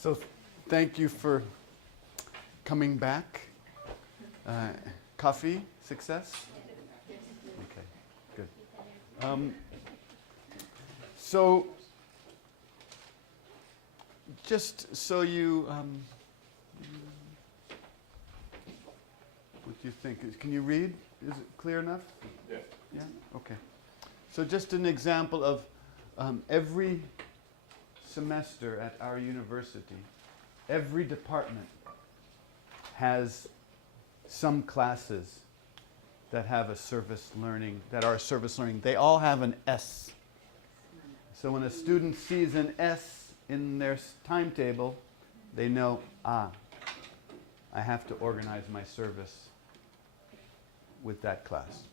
So thank you for coming back. Coffee, success? Okay, good. So just so you, what do you think? Can you read? Is it clear enough? Yeah. Yeah? Okay. So just an example of every semester at our university, every department has some classes that have a service learning, that are service learning. They all have an S. So when a student sees an S in their timetable, they know, I have to organize my service with that class.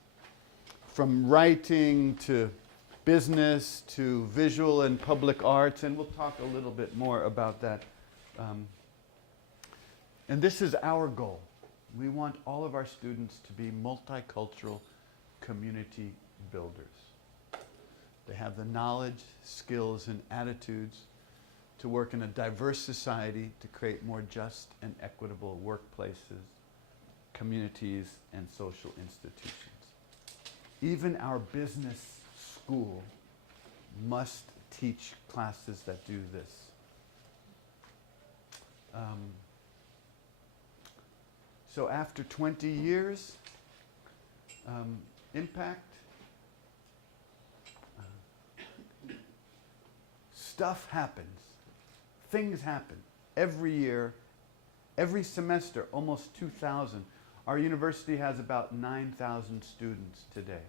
From writing to business to visual and public arts, and we'll talk a little bit more about that. And this is our goal. We want all of our students to be multicultural community builders. They have the knowledge, skills, and attitudes to work in a diverse society to create more just and equitable workplaces, communities, and social institutions. Even our business school must teach classes that do this. So after 20 years, impact, stuff happens, things happen every year, every semester, almost 2,000. Our university has about 9,000 students today.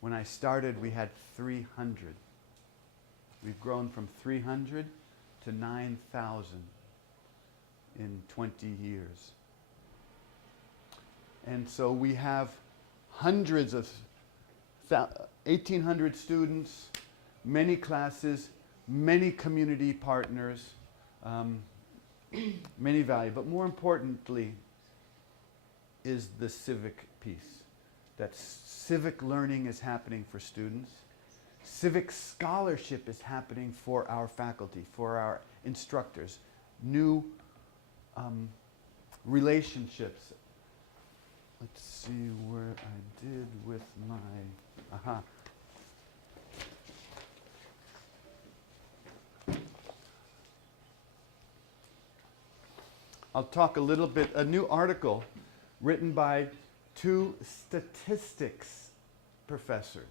When I started, we had 300. We've grown from 300 to 9,000 in 20 years. And so we have hundreds of 1,800 students, many classes, many community partners, many value. But more importantly is the civic piece. That civic learning is happening for students. Civic scholarship is happening for our faculty, for our instructors. New relationships. Let's see where I did with my, I'll talk a little bit, a new article written by two statistics professors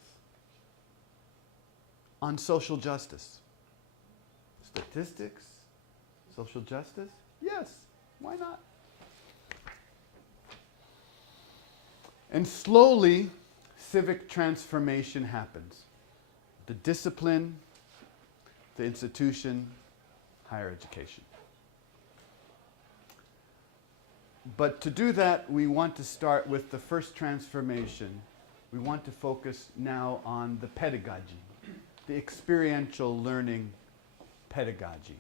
on social justice. Statistics? Social justice? Yes, why not? And slowly, civic transformation happens. The discipline, the institution, higher education. But to do that, we want to start with the first transformation. We want to focus now on the pedagogy, the experiential learning pedagogy.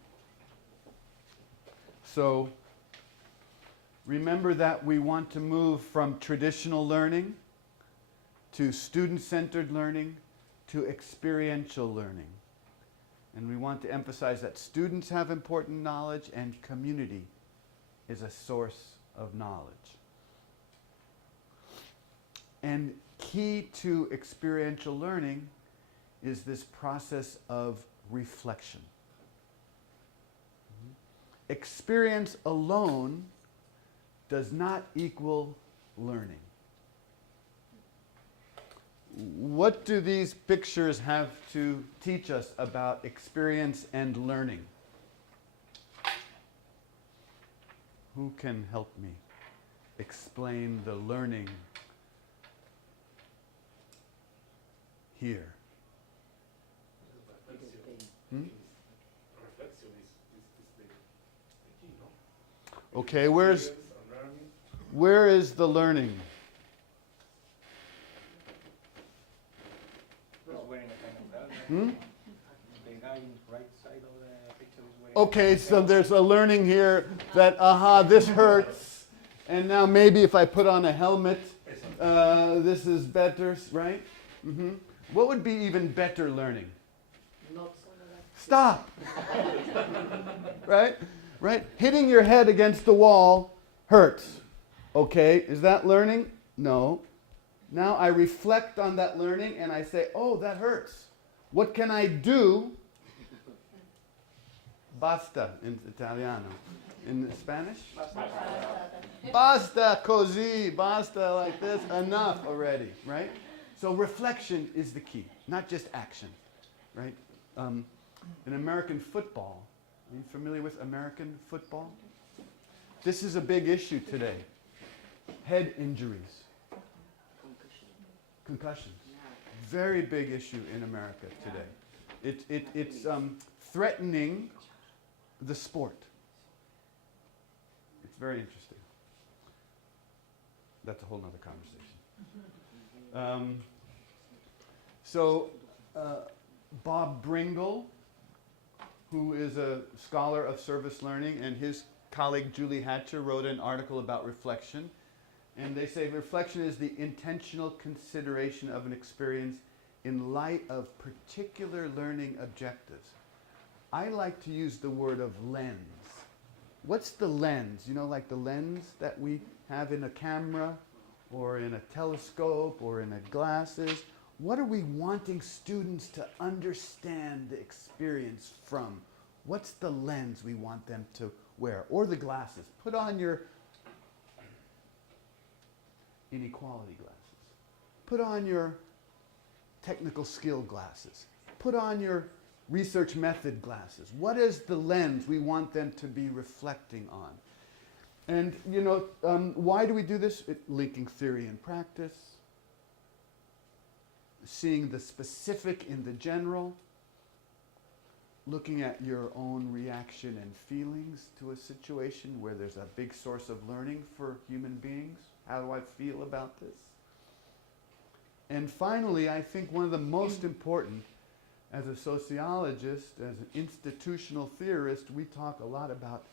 So remember that we want to move from traditional learning to student-centered learning to experiential learning. And we want to emphasize that students have important knowledge and community is a source of knowledge. And key to experiential learning is this process of reflection. Experience alone does not equal learning. What do these pictures have to teach us about experience and learning? Who can help me explain the learning here? Okay, where is the learning? Okay, so there's a learning here that, this hurts, and now maybe if I put on a helmet, this is better, right? Mm-hmm. What would be even better learning? Stop! Right? Right? Hitting your head against the wall hurts. Okay, is that learning? No. Now I reflect on that learning and I say, oh, that hurts. What can I do? Basta in Italiano. In Spanish? Basta così, basta like this, enough already, right? So reflection is the key, not just action, right? In American football, are you familiar with American football? This is a big issue today. Head injuries. Concussions. Very big issue in America today. It's threatening the sport. It's very interesting. That's a whole other conversation. Bob Bringle, who is a scholar of service learning, and his colleague Julie Hatcher wrote an article about reflection. And they say reflection is the intentional consideration of an experience in light of particular learning objectives. I like to use the word of lens. What's the lens? You know, like the lens that we have in a camera or in a telescope or in a glasses. What are we wanting students to understand the experience from? What's the lens we want them to wear? Or the glasses. Put on your inequality glasses. Put on your technical skill glasses. Put on your research method glasses. What is the lens we want them to be reflecting on? And, you know, why do we do this? Linking theory and practice, seeing the specific in the general, looking at your own reaction and feelings to a situation where there's a big source of learning for human beings. How do I feel about this? And finally, I think one of the most important, as a sociologist, as an institutional theorist, we talk a lot about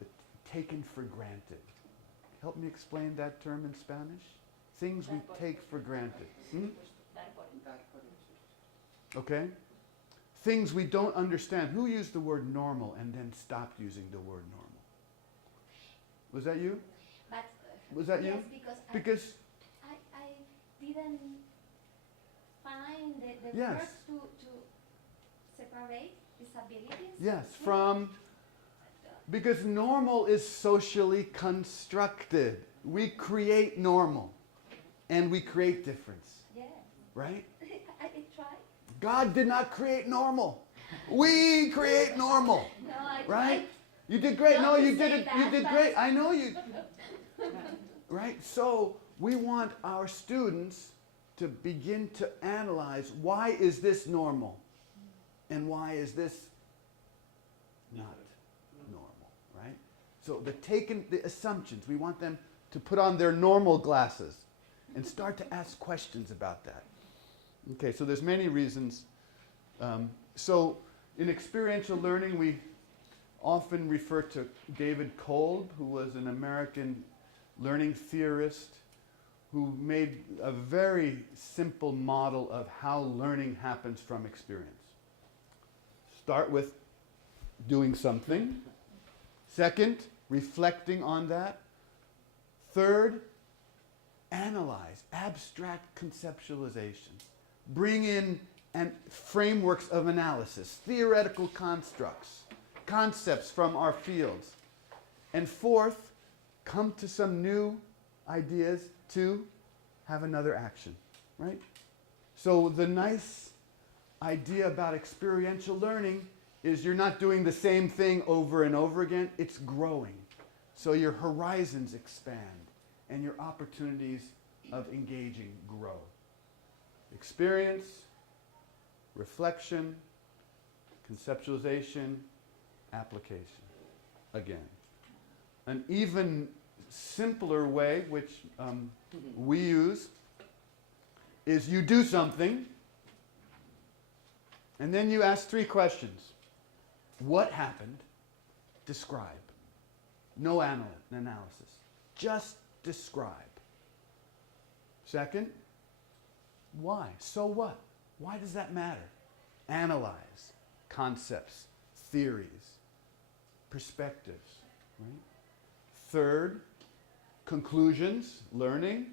the taken for granted. Help me explain that term in Spanish? Things we take for granted. Okay? Things we don't understand. Who used the word normal and then stopped using the word normal? Was that you? But, Was that yes, you? Because I didn't find the Yes. words to separate disabilities. Yes, from, because normal is socially constructed. We create normal and we create difference, Yes. right? I tried. God did not create normal. We create normal, No, I right? tried. You did great. Not No, to you say did it. that, You did but- great. I know you. Right? So we want our students to begin to analyze, why is this normal? And why is this not normal, right? So the assumptions, we want them to put on their normal glasses and start to ask questions about that. Okay, so there's many reasons. So in experiential learning, we often refer to David Kolb, who was an American learning theorist who made a very simple model of how learning happens from experience. Start with doing something. Second, reflecting on that. Third, analyze, abstract conceptualization. Bring in frameworks of analysis, theoretical constructs, concepts from our fields. And fourth, come to some new ideas to have another action, right? So the nice idea about experiential learning is you're not doing the same thing over and over again, it's growing. So your horizons expand and your opportunities of engaging grow. Experience, reflection, conceptualization, application. Again. An even simpler way, which we use, is you do something, and then you ask 3 questions. What happened? Describe. No analysis. Just describe. Second, why? So what? Why does that matter? Analyze concepts, theories. perspectives, right? Third, conclusions, learning.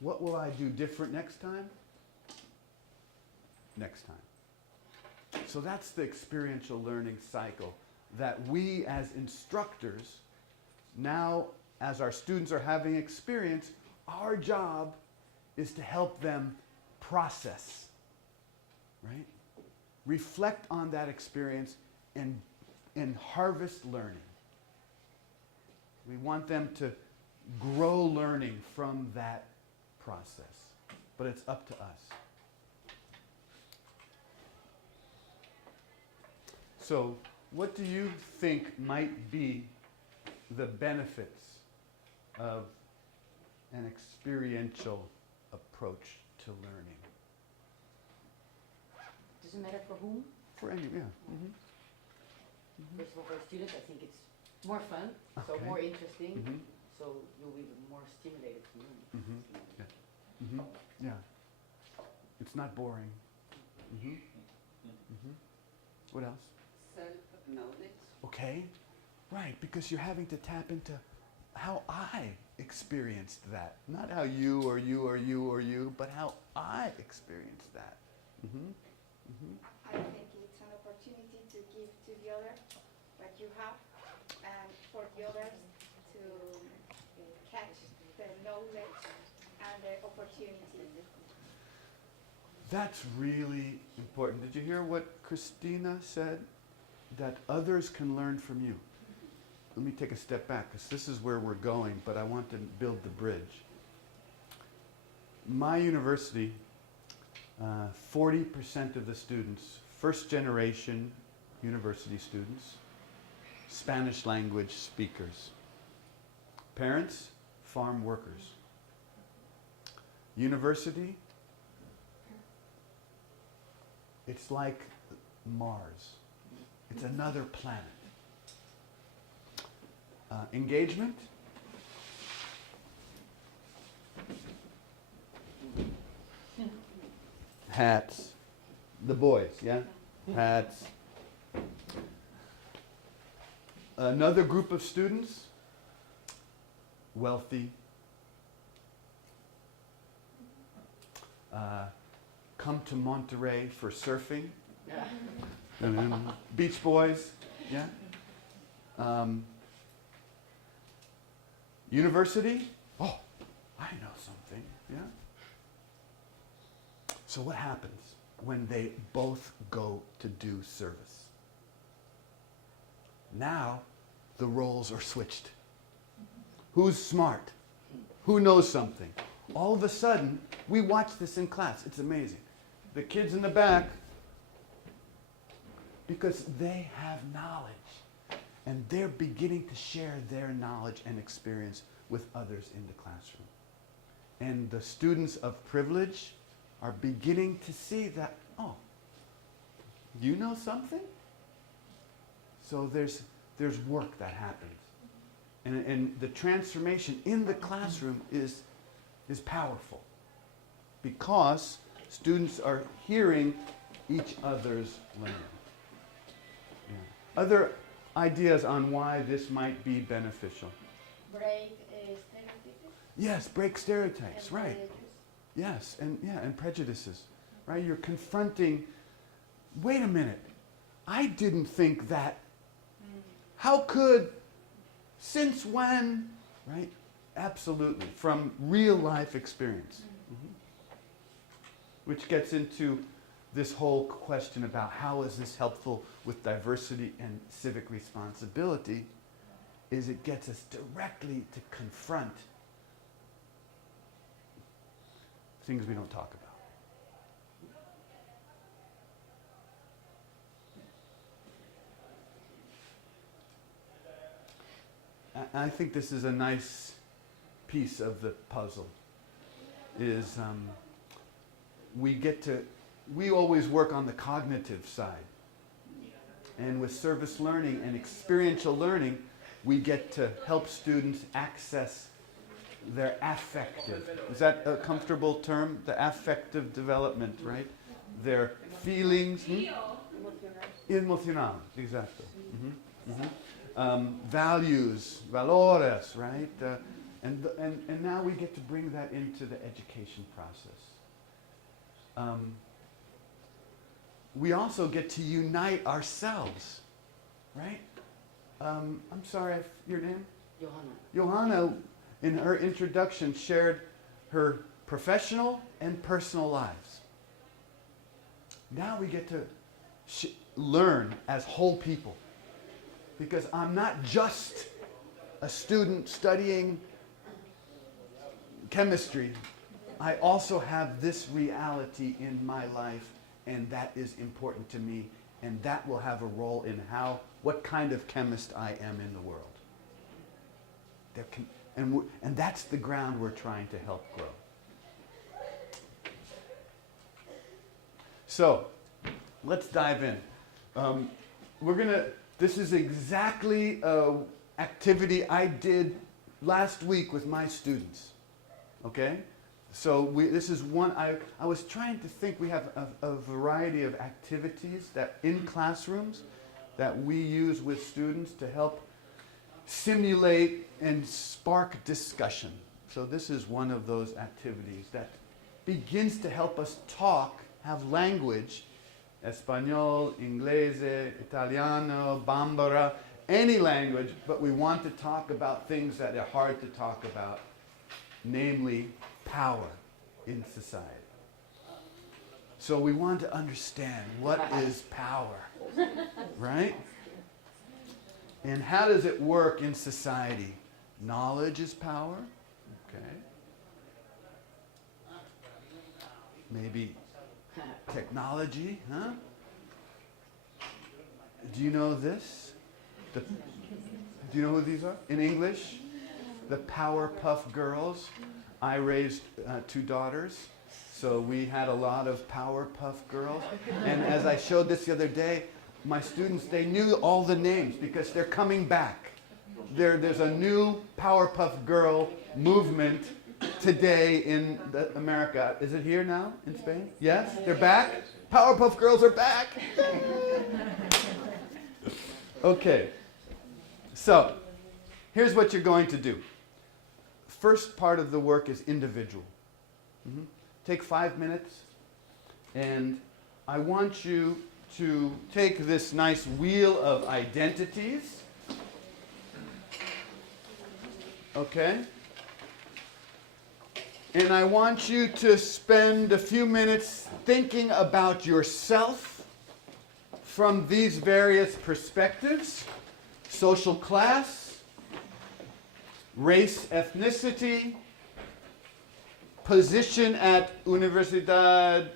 What will I do different next time? Next time. So that's the experiential learning cycle that we as instructors, now as our students are having experience, our job is to help them process, right? Reflect on that experience and harvest learning. We want them to grow learning from that process, but it's up to us. So, what do you think might be the benefits of an experiential approach to learning? Does it matter for whom? For any, yeah. First of all, for students, I think it's more fun, so Okay. more interesting, Mhm. so you'll be more stimulated to learn. Mhm. Yeah. Yeah. It's not boring. What else? Self-knowledge. Okay. Right, because you're having to tap into how I experienced that. Not how you or you or you or you, but how I experienced that. I think it's an opportunity to give to the other what you have, and for the others to catch the knowledge and the opportunity. That's really important. Did you hear what Christina said? That others can learn from you. Let me take a step back, because this is where we're going, but I want to build the bridge. My university, 40% of the students, first generation university students, Spanish language speakers. Parents, farm workers. University, it's like Mars. It's another planet. Engagement, hats. The boys, yeah? Hats. Another group of students, wealthy. Come to Monterey for surfing. Beach boys, yeah? University, oh, I know something, yeah? So what happens when they both go to do service? Now, the roles are switched. Who's smart? Who knows something? All of a sudden, we watch this in class. It's amazing. The kids in the back, because they have knowledge, and they're beginning to share their knowledge and experience with others in the classroom. And the students of privilege are beginning to see that, oh, you know something? So there's work that happens. And the transformation in the classroom is powerful, because students are hearing each other's learning. Yeah. Other ideas on why this might be beneficial? Break stereotypes. Yes, break stereotypes, and right. prejudice. Yes, and prejudices, right? You're confronting, wait a minute, I didn't think that. How could, since when, right? Absolutely, from real life experience. Which gets into this whole question about how is this helpful with diversity and civic responsibility, is it gets us directly to confront things we don't talk about. I think this is a nice piece of the puzzle, is we always work on the cognitive side. And with service learning and experiential learning, we get to help students access their affective. Is that a comfortable term? The affective development, right? Their feelings. Emocional, exactly. Values, valores, right? And now we get to bring that into the education process. We also get to unite ourselves, right? I'm sorry, your name? Johanna. Johanna, in her introduction, shared her professional and personal lives. Now we get to learn as whole people. Because I'm not just a student studying chemistry. I also have this reality in my life, and that is important to me, and that will have a role in what kind of chemist I am in the world. And that's the ground we're trying to help grow. So, let's dive in. This is exactly an activity I did last week with my students. Okay? So this is one, I was trying to think, we have a variety of activities that in classrooms that we use with students to help simulate and spark discussion. So this is one of those activities that begins to help us talk, have language, Espanol, Inglese, Italiano, Bambara, any language, but we want to talk about things that are hard to talk about, namely power in society. So we want to understand what is power, right? And how does it work in society? Knowledge is power, okay? Maybe technology, huh? Do you know this? Do you know who these are? In English, the Powerpuff Girls. I raised 2 daughters, so we had a lot of Powerpuff Girls. And as I showed this the other day, my students, they knew all the names because they're coming back. There's a new Powerpuff Girl movement today in America. Is it here now in Spain? Yes? They're back? Powerpuff Girls are back! Okay. So, here's what you're going to do. First part of the work is individual. Take 5 minutes, and I want you to take this nice wheel of identities. Okay? And I want you to spend a few minutes thinking about yourself from these various perspectives: social class, race, ethnicity, position at Universidad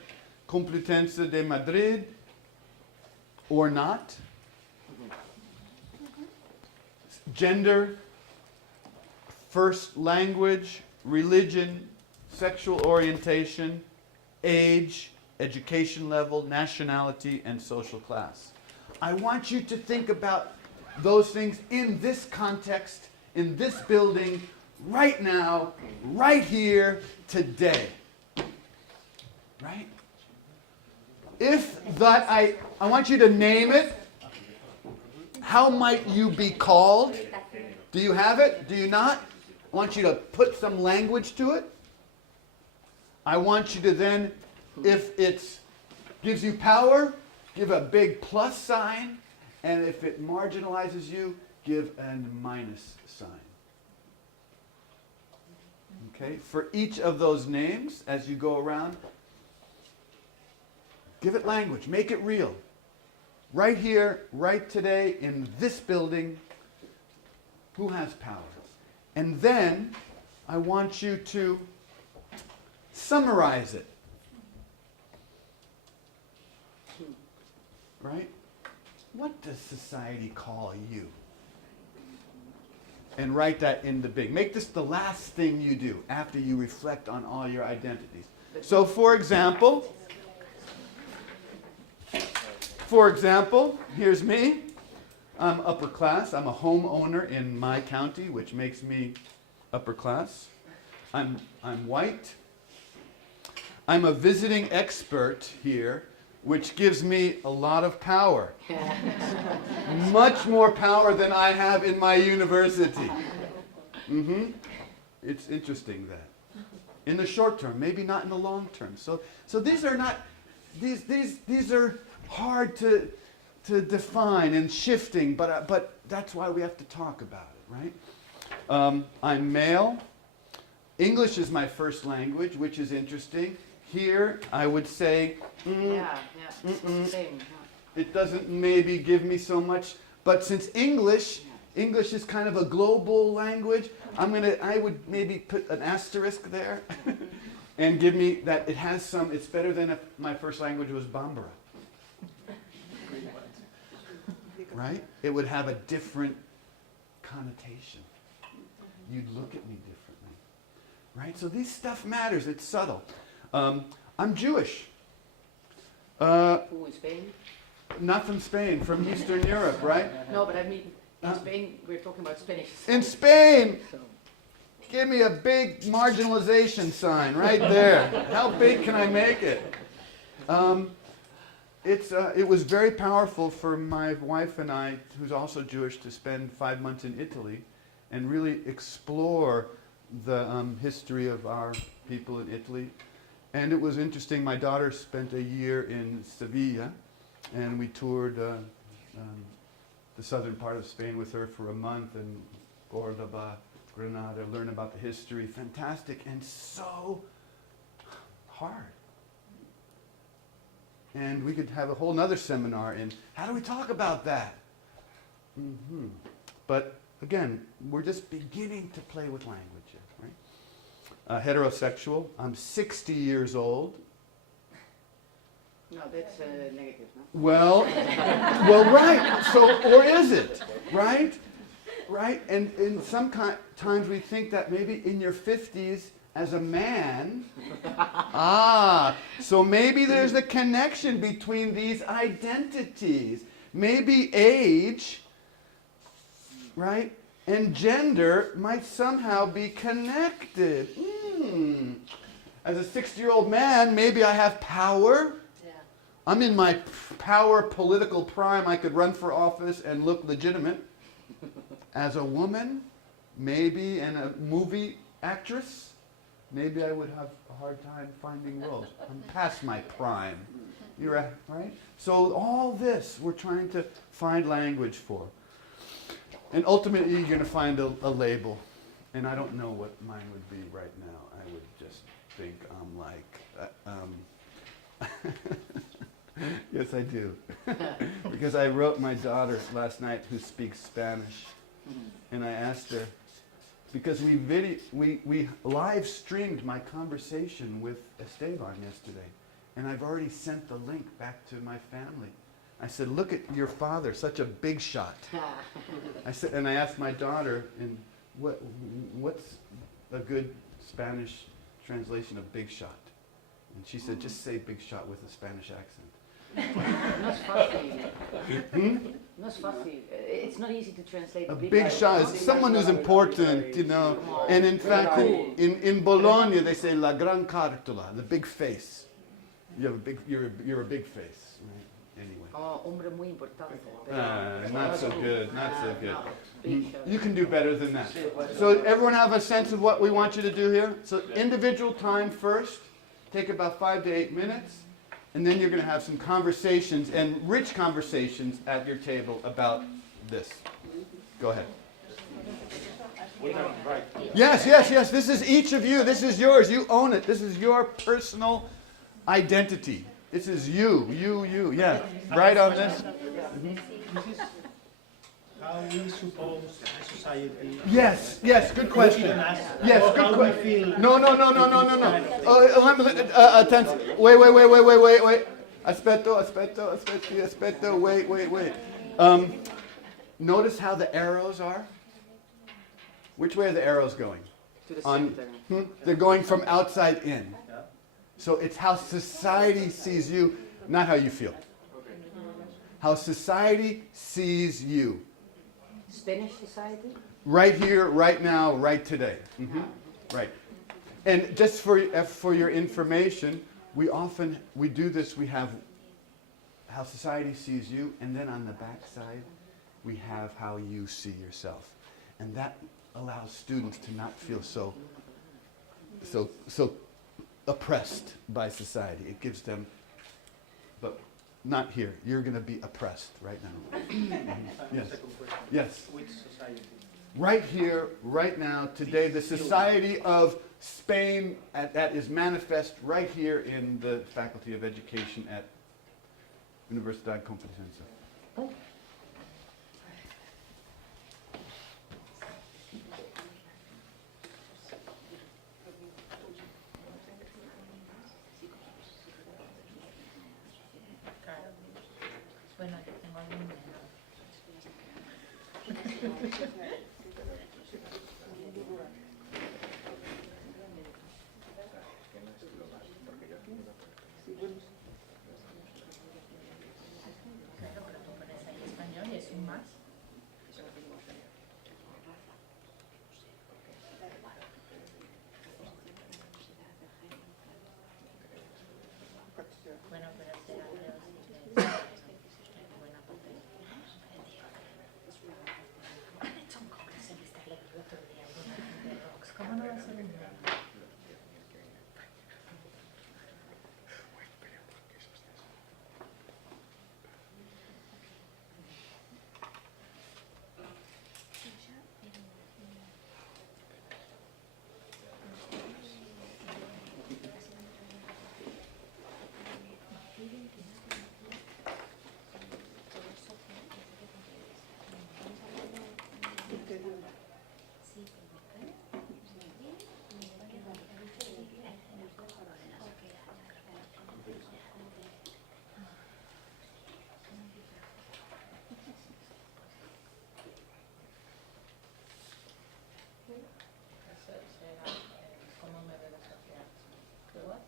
Complutense de Madrid, or not, gender, first language, religion, sexual orientation, age, education level, nationality, and social class. I want you to think about those things in this context, in this building, right now, right here, today. Right? If that, I want you to name it. How might you be called? Do you have it? Do you not? I want you to put some language to it. I want you to then, if it gives you power, give a big plus sign. And if it marginalizes you, give a minus sign. Okay? For each of those names, as you go around, give it language. Make it real. Right here, right today, in this building, who has power? And then I want you to summarize it. Right? What does society call you? And write that in the big. Make this the last thing you do after you reflect on all your identities. So for example, here's me. I'm upper class. I'm a homeowner in my county, which makes me upper class. I'm white. I'm a visiting expert here, which gives me a lot of power. Much more power than I have in my university. It's interesting that. In the short term, maybe not in the long term. So these are not, these are hard to define and shifting, but that's why we have to talk about it, right? I'm male. English is my first language, which is interesting. Here, I would say, Same. it doesn't maybe give me so much, but since English is kind of a global language, I would maybe put an asterisk there and give me that it has some, it's better than if my first language was Bambara. Right? It would have a different connotation. You'd look at me differently. Right? So this stuff matters. It's subtle. I'm Jewish. Who in Spain? Not from Spain, from Eastern Europe, right? No, but I mean, in Spain, we're talking about Spanish. In Spain, So, give me a big marginalization sign right there. How big can I make it? It was very powerful for my wife and I, who's also Jewish, to spend 5 months in Italy and really explore the history of our people in Italy. And it was interesting. My daughter spent a year in Sevilla, and we toured the southern part of Spain with her for a month, and Córdoba, Granada, learn about the history. Fantastic and so hard. And we could have a whole nother seminar in how do we talk about that? But again, we're just beginning to play with language, right? Heterosexual. I'm 60 years old. no, that's negative, no? Well, right. So, or is it? Right? Right? And in some times we think that maybe in your 50s as a man, so maybe there's a connection between these identities. Maybe age, right, and gender might somehow be connected. As a 60-year-old man, maybe I have power. Yeah. I'm in my power political prime. I could run for office and look legitimate. As a woman, maybe, and a movie actress, maybe I would have a hard time finding roles. I'm past my prime. You're right? So all this we're trying to find language for. And ultimately you're going to find a label. And I don't know what mine would be right now. I would just think I'm like... Yes, I do. Because I wrote my daughter last night who speaks Spanish. And I asked her, because we live streamed my conversation with Esteban yesterday, and I've already sent the link back to my family. I said, look at your father, such a big shot. I said, and I asked my daughter, what's a good Spanish translation of big shot? And she said, just say big shot with a Spanish accent. Not fácil. Not fácil. It's not easy to translate. A big shot is someone who's important, you know. And in fact, in Bologna, they say la gran cartola, the big face. You have a big, you're a big face. Right? Anyway. Oh, hombre muy importante. Not so good, not so good. No, big shot. You can do better than that. So everyone have a sense of what we want you to do here? So individual time first. Take about 5 to 8 minutes. And then you're going to have some conversations, and rich conversations at your table about this. Go ahead. Yes, yes, yes. This is each of you. This is yours. You own it. This is your personal identity. This is you. Yeah. Right on this? This is how we suppose a society. Yes, yes, good question. Yes, Or good how we question. feel. No. Attention. Wait. Aspetto, wait. Notice how the arrows are? Which way are the arrows going? To the center. They're going from outside in. So it's how society sees you, not how you feel. How society sees you. Spanish society? Right here, right now, right today. Right. And just for your information, we do this, we have how society sees you, and then on the back side, we have how you see yourself. And that allows students to not feel so oppressed by society. It gives them, but not here. You're going to be oppressed right now. Yes. Second question. Yes. Which society? Right here, right now, today, the society of Spain that is manifest right here in the Faculty of Education at Universidad Complutense. Bueno, yo tengo algún Claro, pero tú pones ahí español y es un más. Bueno, pero será buena parte. Han hecho un congreso en esta lectura el otro día, una de rocks. ¿Cómo no va a ser un no? ¿Cómo me ve la sociedad? ¿What?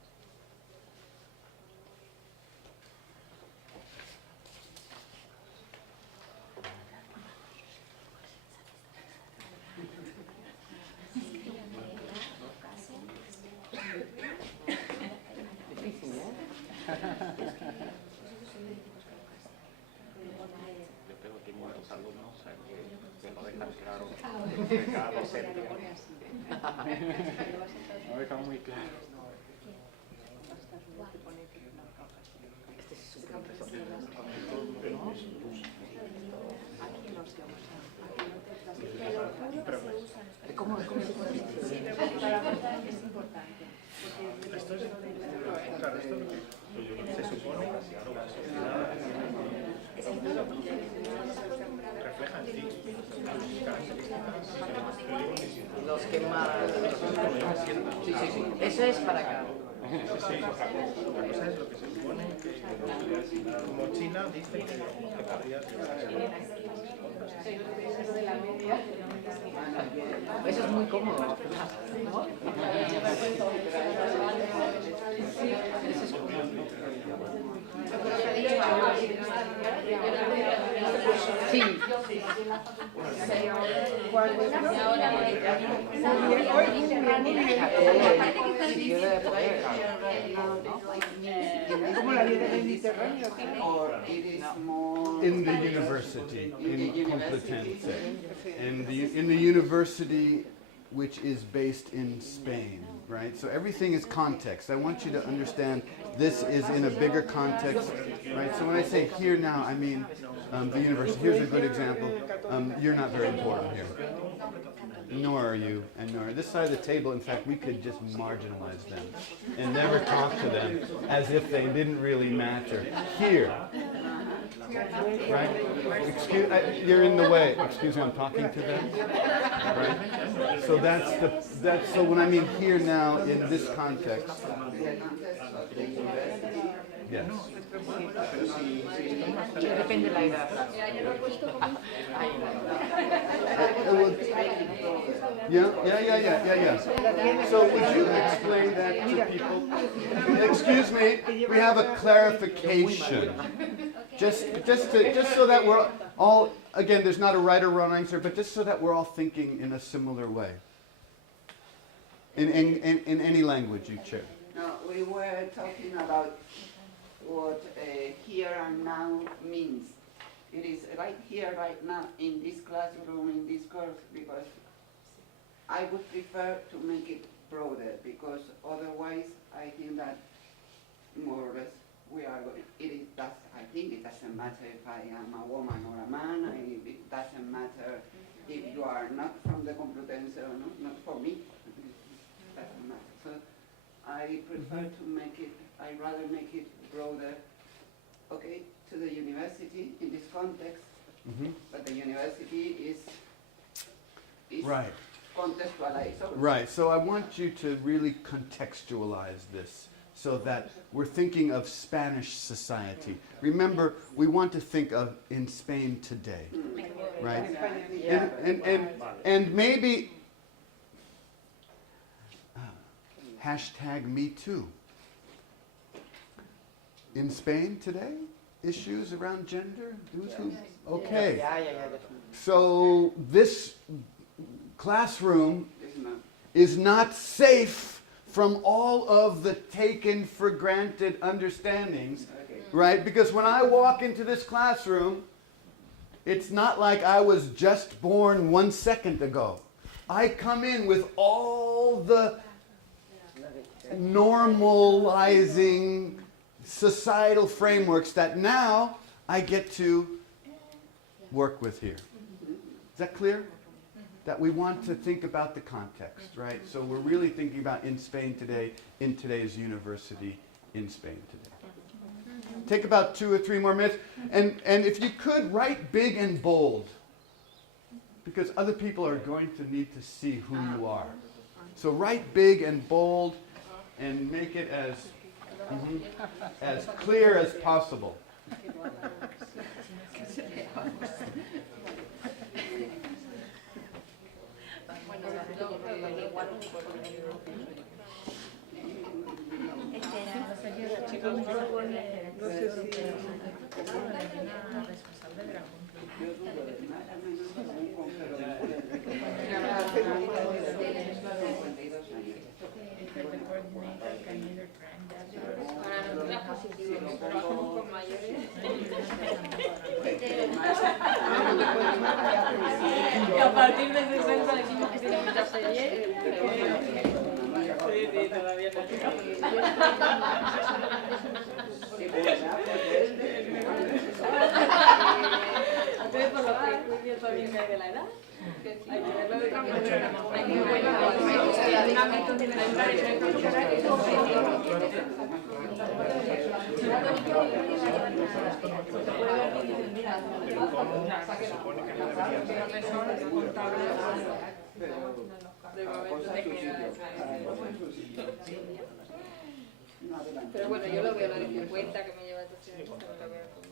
Difícil, ¿eh? Yo tengo aquí muchos alumnos que lo dejan claro de cada docente. Lo dejan muy claro. Este es súper interesante. ¿Cómo se puede decir? Esto es, claro, esto es lo que se supone que la sociedad refleja en ti tus características, Los que más... Sí, sí, sí. Eso es para acá. sí, otra cosa es lo que se supone que, como China dice que podría ser. Eso es muy cómodo, ¿no? Eso es cómodo. Sí. ¿Cómo la vida en el Mediterráneo? In the university, in Complutense, in the university which is based in Spain, right? So everything is context. I want you to understand this is in a bigger context, right? So when I say here now, I mean the university. Here's a good example. You're not very important here. Nor are you, and nor this side of the table. In fact, we could just marginalize them and never talk to them as if they didn't really matter. Here, right? You're in the way. Excuse me, I'm talking to them. Right? So that's so when I mean here now in this context. Yes. Depende de la edad. Yeah. So would you explain that to people? Excuse me, we have a clarification. Just so that we're all, again, there's not a right or wrong answer, but just so that we're all thinking in a similar way. In any language you choose. No, we were talking about what here and now means. It is right here, right now, in this classroom, in this course, because I would prefer to make it broader, because otherwise I think that more or less we are going, I think it doesn't matter if I am a woman or a man, it doesn't matter if you are not from the Complutense or not for me, it doesn't matter. So I prefer to make it, I rather make it broader, okay, to the university in this context, but the university is Right. contextualized. Right, so I want you to really contextualize this so that we're thinking of Spanish society. Remember, we want to think of in Spain today, right? And maybe hashtag Me Too. In Spain today, issues around gender? Okay. So this classroom is not safe from all of the taken for granted understandings, right? Because when I walk into this classroom, it's not like I was just born 1 second ago. I come in with all the normalizing societal frameworks that now I get to work with here. Is that clear? That we want to think about the context, right? So we're really thinking about in Spain today, in today's university, in Spain today. Take about 2 or 3 more minutes. And if you could, write big and bold. Because other people are going to need to see who you are. So write big and bold and make it as clear as possible. Y a partir de 60 decimos que tiene mucha serie. Sí, todavía no. Entonces, por los prejuicios también que hay de la edad, hay que verlo de otra manera. Hay que verlo en un ámbito de la pero bueno, yo lo veo la de 50 que me lleva entonces, lo veo como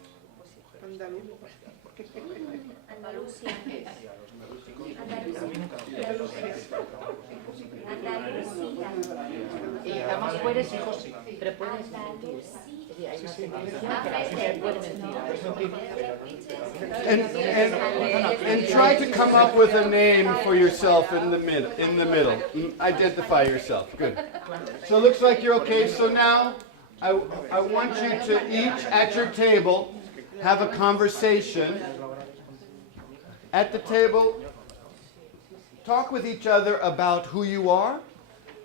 Andalucía. Y además puedes, pero puedes mentir. Hay una sentencia que la mujer puede mentir. And try to come up with a name for yourself in the middle. Identify yourself. Good. So it looks like you're okay. So now I want you to each at your table have a conversation. At the table, talk with each other about who you are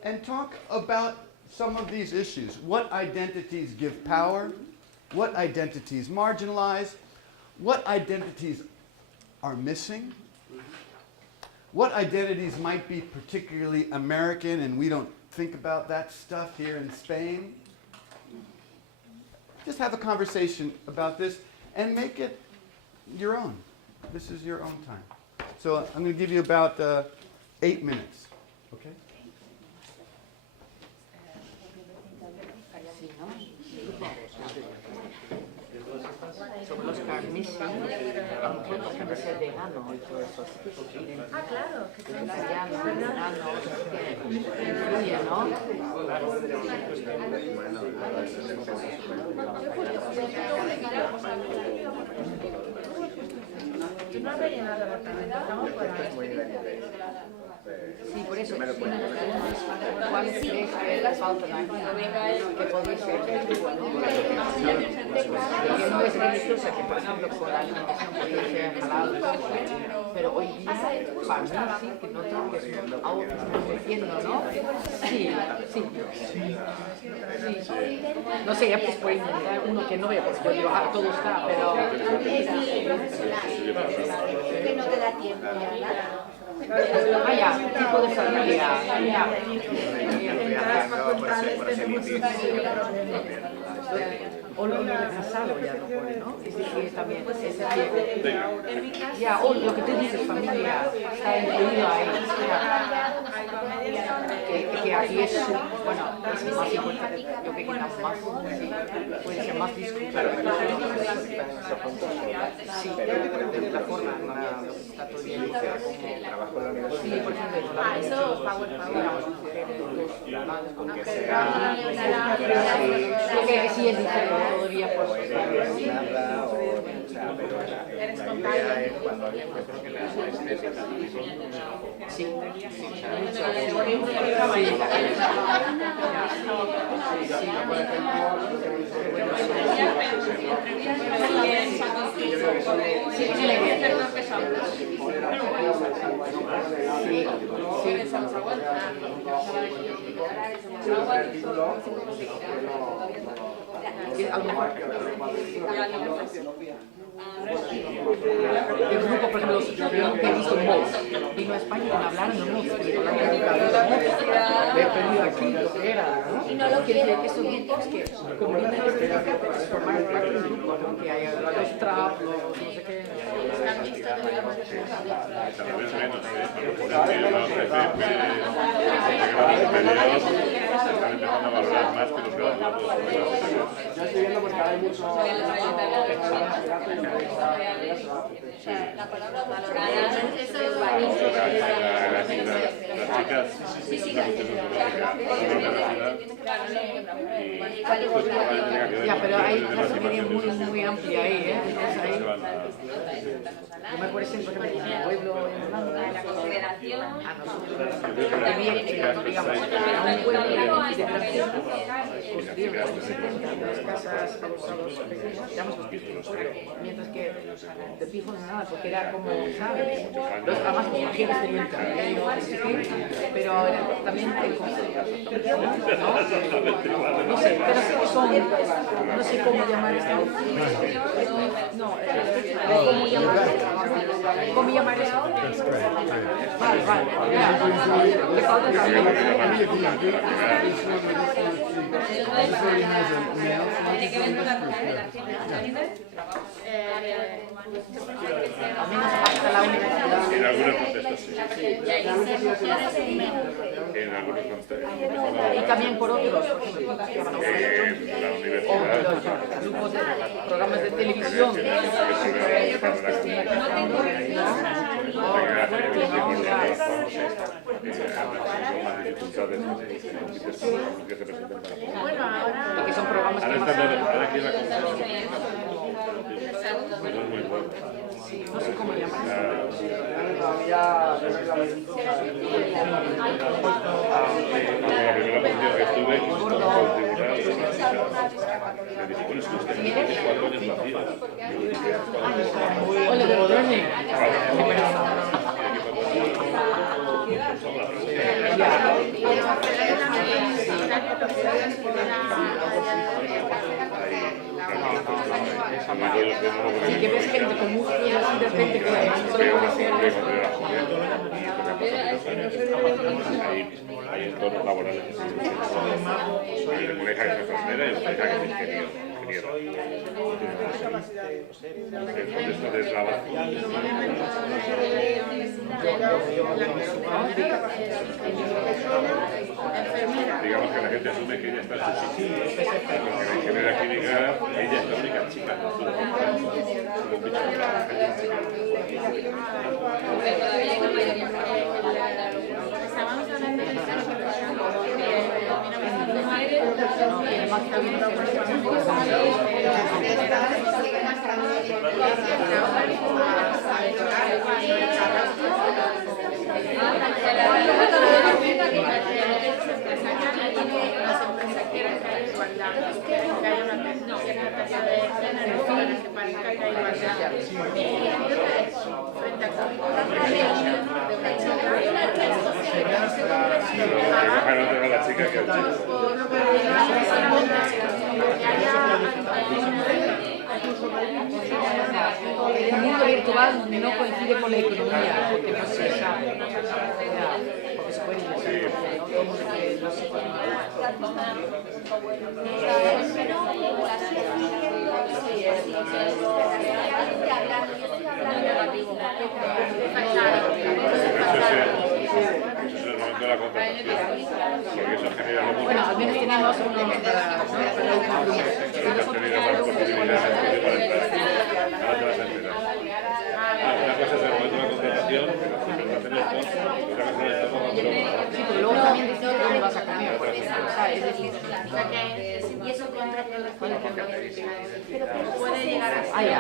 and talk about some of these issues. What identities give power? What identities marginalize? What identities are missing? What identities might be particularly American and we don't think about that stuff here in Spain? Just have a conversation about this and make it your own. This is your own time. So I'm going to give you about 8 minutes. Okay? Sobre los carnices, puede ser vegano y todo eso. Ah, claro. Vegetariano, vegano, influye, ¿no? Tú no has rellenado el apartamento, estamos por ahí. Sí, por eso, ¿cuáles crees que faltan aquí? Que podría ser ¿no? Que no es religiosa, que por ejemplo con la alimentación podría ser halal, pero hoy día, para mí sí, que noto que es algo que estamos diciendo, ¿no? Sí. No sé, ya pues por intentar uno que no vea, porque yo digo, todo está, pero... Que no te da tiempo, ¿verdad? Ya, tipo de familia, ya. O lo de casado ya no pone, ¿no? Es decir, también, ya, o lo que tú dices, familia, está incluido ahí. Que aquí es, bueno, es más importante, yo creo que más, sí, puede ser más discutido. Sí, pero de la forma, lo que está todo bien. Sí, por ejemplo, eso, que sí es diferente todavía por eres contable. Cuando yo creo que la estética sí. A lo mejor el grupo, por ejemplo, yo que he visto Moz, vino a España con hablar en Moz, le he aprendido aquí lo que era, ¿no? Y no lo quiere que son grupos que combinan este formar parte del grupo, que hay los trap, los no sé qué. Yo estoy viendo porque hay mucho... La palabra valorada, eso es buenísimo. Ya, pero hay una familia muy amplia ahí, ¿eh? Yo me acuerdo siempre, por ejemplo, en el pueblo en Holanda, La consideración. a nosotros, digamos, a un pueblo de Brasil, construyeron en los 70 las casas a los pequeños, digamos los pijos, mientras que de pijos nada, porque era como, ¿sabes? Además los mujeres tenían cabello, pero también el concepto, no sé, pero son, no sé cómo llamar esto, no, ¿cómo llamar eso? Vale, ya, le falta también. Tiene que ver con la consideración. A mí nos falta la universidad. En algunos contextos sí. En algunos contextos. Y también por otros, por ejemplo, La o universidad. los grupos de programas de televisión. Porque son programas que no sé cómo llaman. Hola, doctor. Sí, que ves gente con mucho y así de repente que hay entornos laborales que hay una hija que es enfermera y otra hija que es ingeniero. Esto de trabajo. Digamos que la gente asume que ella está en su sitio. Porque la ingeniera química, ella es la única chica. Estábamos hablando de Las empresas quieren que haya igualdad, que haya una cierta talla de género para que parezca que hay igualdad. Frente a currículos de una chica, La chica que yo creo que solamente que haya el mundo virtual no coincide con la economía, porque no se sabe, porque se puede inventar, ¿no? Como de que no se puede eso es el momento de la contratación, porque eso genera luego bueno, al menos tenemos una genera más posibilidades para entrar. Ahora te vas a enterar. Una cosa es el momento de la contratación, que nos contraten esto, y otra cosa es esto como sí, pero luego también decides dónde vas a cambiar. Y eso contraproducente. Puede llegar a ser. Ah, ya.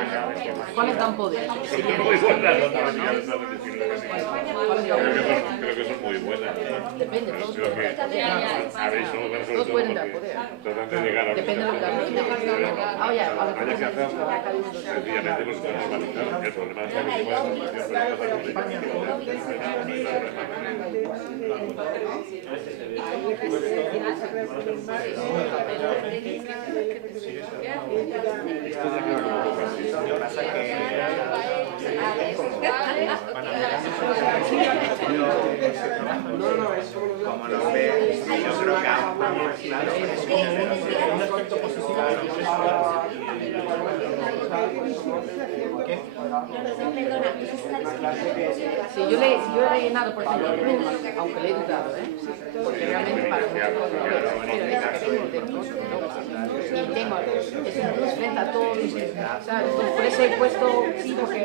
¿Cuáles dan poder? son muy buenas las universidades, ¿sabes? Creo que son muy buenas. Depende, todos Creo pueden que dar poder. habéis solo ver sobre Todos todo pueden dar porque poder. tratan de llegar a Depende de lo que hagas. Ah, ya, a lo haya que hacerlo, sencillamente pues está normalizado. El problema es que la como lo ve, yo creo que aún más claro, es como un aspecto positivo de la empresa. Sí, yo he rellenado, por ejemplo, aunque le he dudado, porque realmente para muchas cosas, y tengo, es un plus frente a todos, ¿sabes? Por eso he puesto, sí, porque,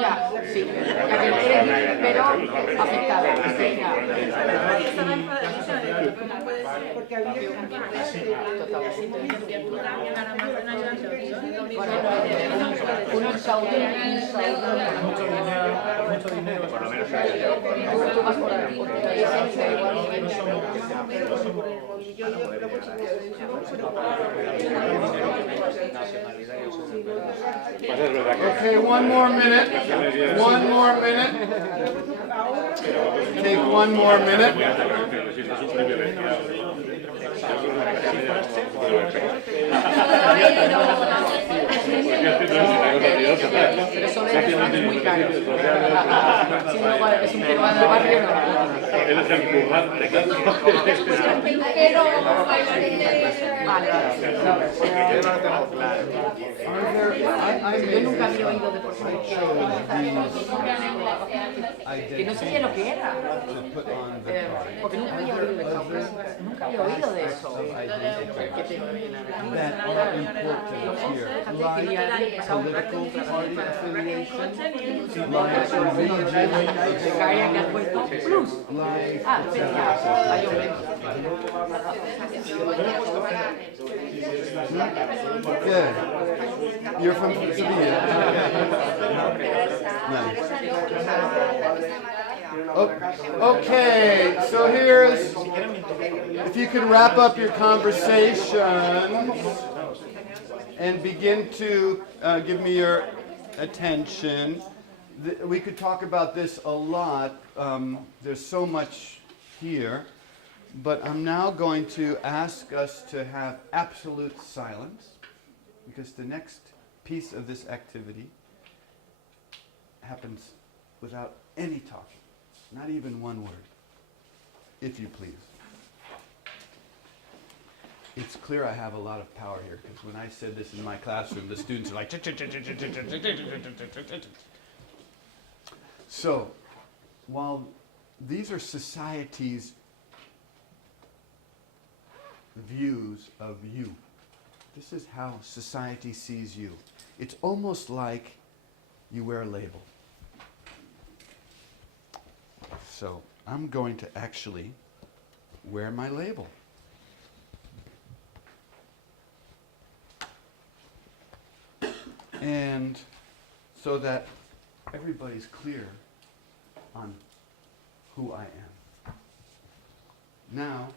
ya, sí, ya que pero afectado, Porque había un saudí, Mucho dinero, por lo menos tú vas por ahí, porque la esencia igual no Okay, one more minute. One more minute. Take one more minute. pero eso es muy caro. Si no, es un peruano de barrio, no. Él es el currante. Vale, yo nunca había oído de personas que no sabía lo que era. Porque nunca había oído de eso. Nunca había oído de eso. ¿Qué te That are important here, like political party affiliation, like religion, caía que has puesto plus. like Ah, hay un Good. You're from Sevilla. Nice. Okay, so here's, if you could wrap up your conversations and begin to give me your attention. We could talk about this a lot. There's so much here. But I'm now going to ask us to have absolute silence, because the next piece of this activity happens without any talking, not even one word, if you please. It's clear I have a lot of power here, because when I said this in my classroom, the students are like... So, while these are society's views of you, this is how society sees you. It's almost like you wear a label. So I'm going to actually wear my label. And so that everybody's clear on who I am. Now,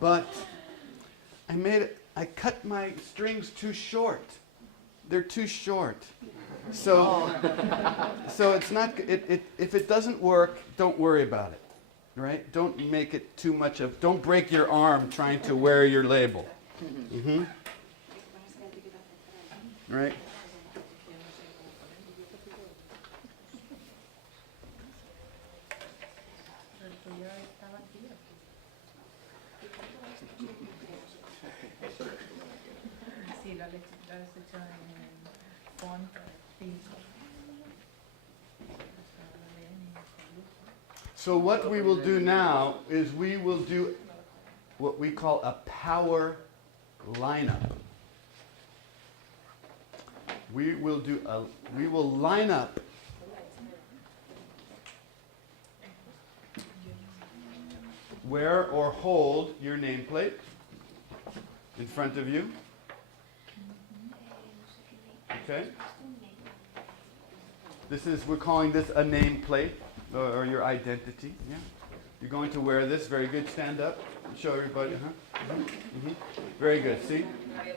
but I cut my strings too short. They're too short. So it's not, if it doesn't work, don't worry about it, right? Don't make it too much of, don't break your arm trying to wear your label. Mm-hmm. Right? So what we will do now is we will do what we call a power lineup. We will line up wear or hold your nameplate in front of you. Okay? We're calling this a nameplate or your identity. Yeah. You're going to wear this. Very good. Stand up. Show everybody. Very good. See?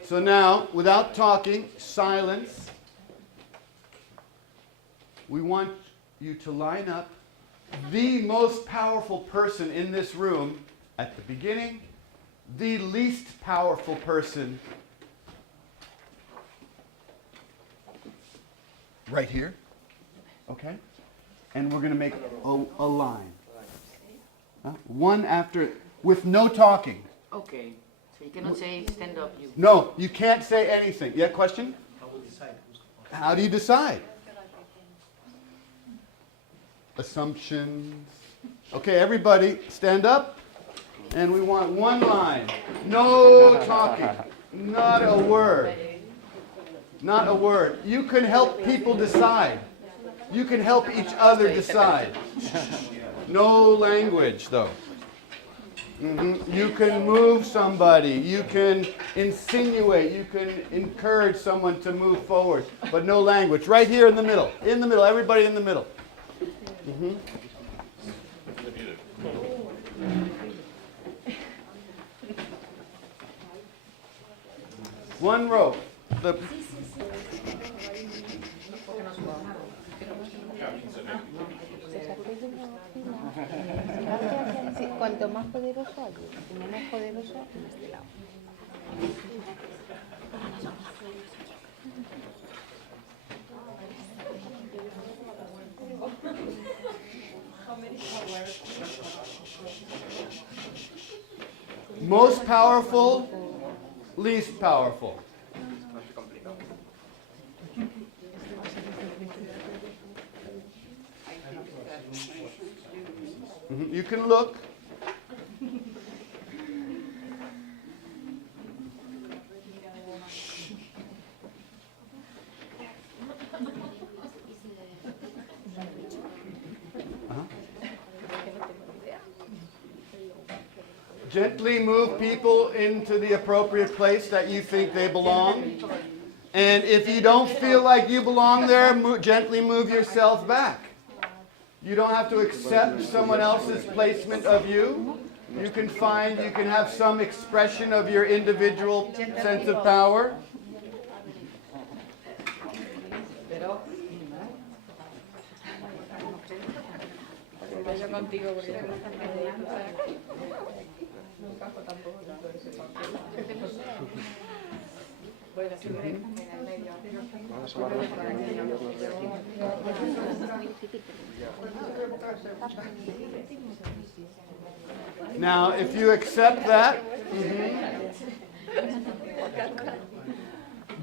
So now, without talking, silence. We want you to line up the most powerful person in this room at the beginning, the least powerful person right here. Okay? And we're going to make a line. One after, with no talking. Okay. So you cannot say stand up. No, you can't say anything. Yeah, question? How do you decide? Assumptions. Okay, everybody stand up. And we want one line. No talking. Not a word. Not a word. You can help people decide. You can help each other decide. No language, though. You can move somebody. You can insinuate. You can encourage someone to move forward. But no language. Right here in the middle. In the middle. Everybody in the middle. One row. Cuanto más poderoso ayuda, y menos poderoso en este lado. Most powerful, least powerful. You can look. Gently move people into the appropriate place that you think they belong. And if you don't feel like you belong there, gently move yourself back. You don't have to accept someone else's placement of you. You can have some expression of your individual sense of power. Now, if you accept that,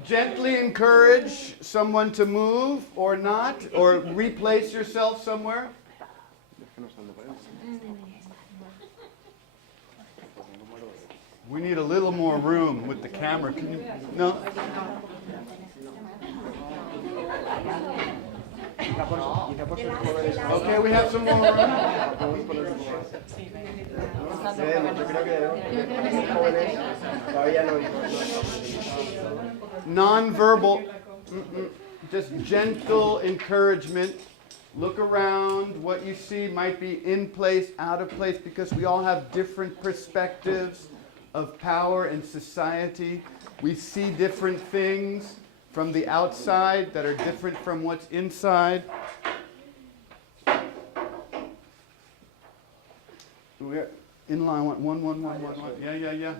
gently encourage someone to move or not, or replace yourself somewhere. We need a little more room with the camera. Can you? No? Okay, we have some more room. Non-verbal. just gentle encouragement. Look around. What you see might be in place, out of place, because we all have different perspectives of power in society. We see different things from the outside that are different from what's inside. We're in line, one. Yeah.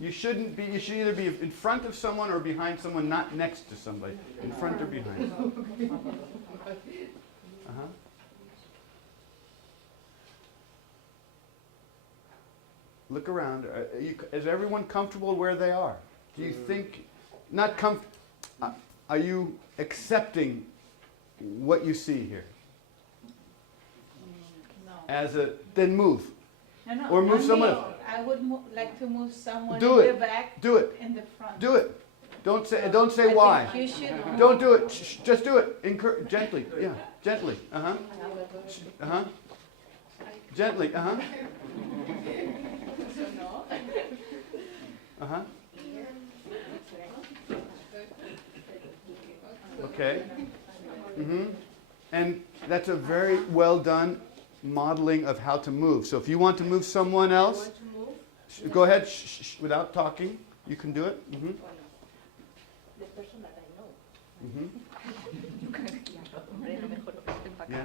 You shouldn't be, you should either be in front of someone or behind someone, not next to somebody. In front or behind. Look around. Is everyone comfortable where they are? Do you think, are you accepting what you see here? No. Then move. No, Or move not someone me. else. I would like to move someone Do in it. the back. Do it. In the front. Do it. Don't say I why. think you should. Don't do it. Just do it. Gently. Yeah. Gently. Gently. Okay. And that's a very well done modeling of how to move. So if you want to move someone else, go ahead without talking. You can do it. The person that I know. Yeah.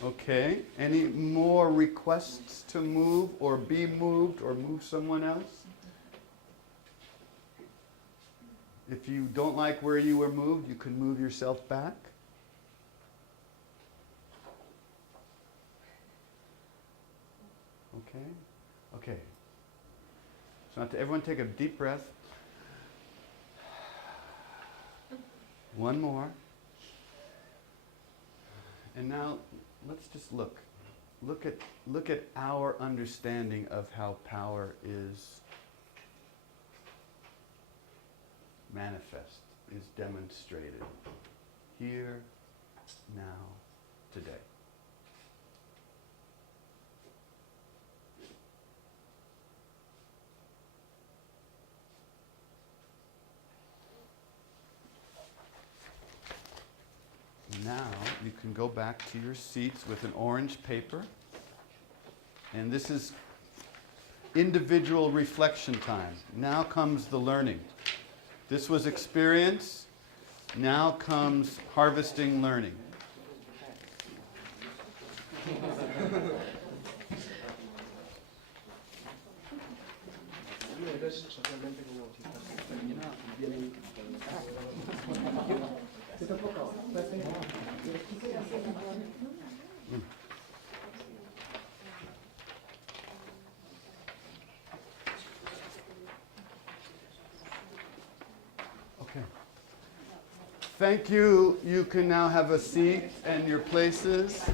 Okay. Any more requests to move or be moved or move someone else? If you don't like where you were moved, you can move yourself back. Okay. So now everyone take a deep breath. One more. And now let's just look. Look at our understanding of how power is manifest, is demonstrated here, now, today. Now you can go back to your seats with an orange paper. And this is individual reflection time. Now comes the learning. This was experience. Now comes harvesting learning. Okay. Thank you. You can now have a seat and your places.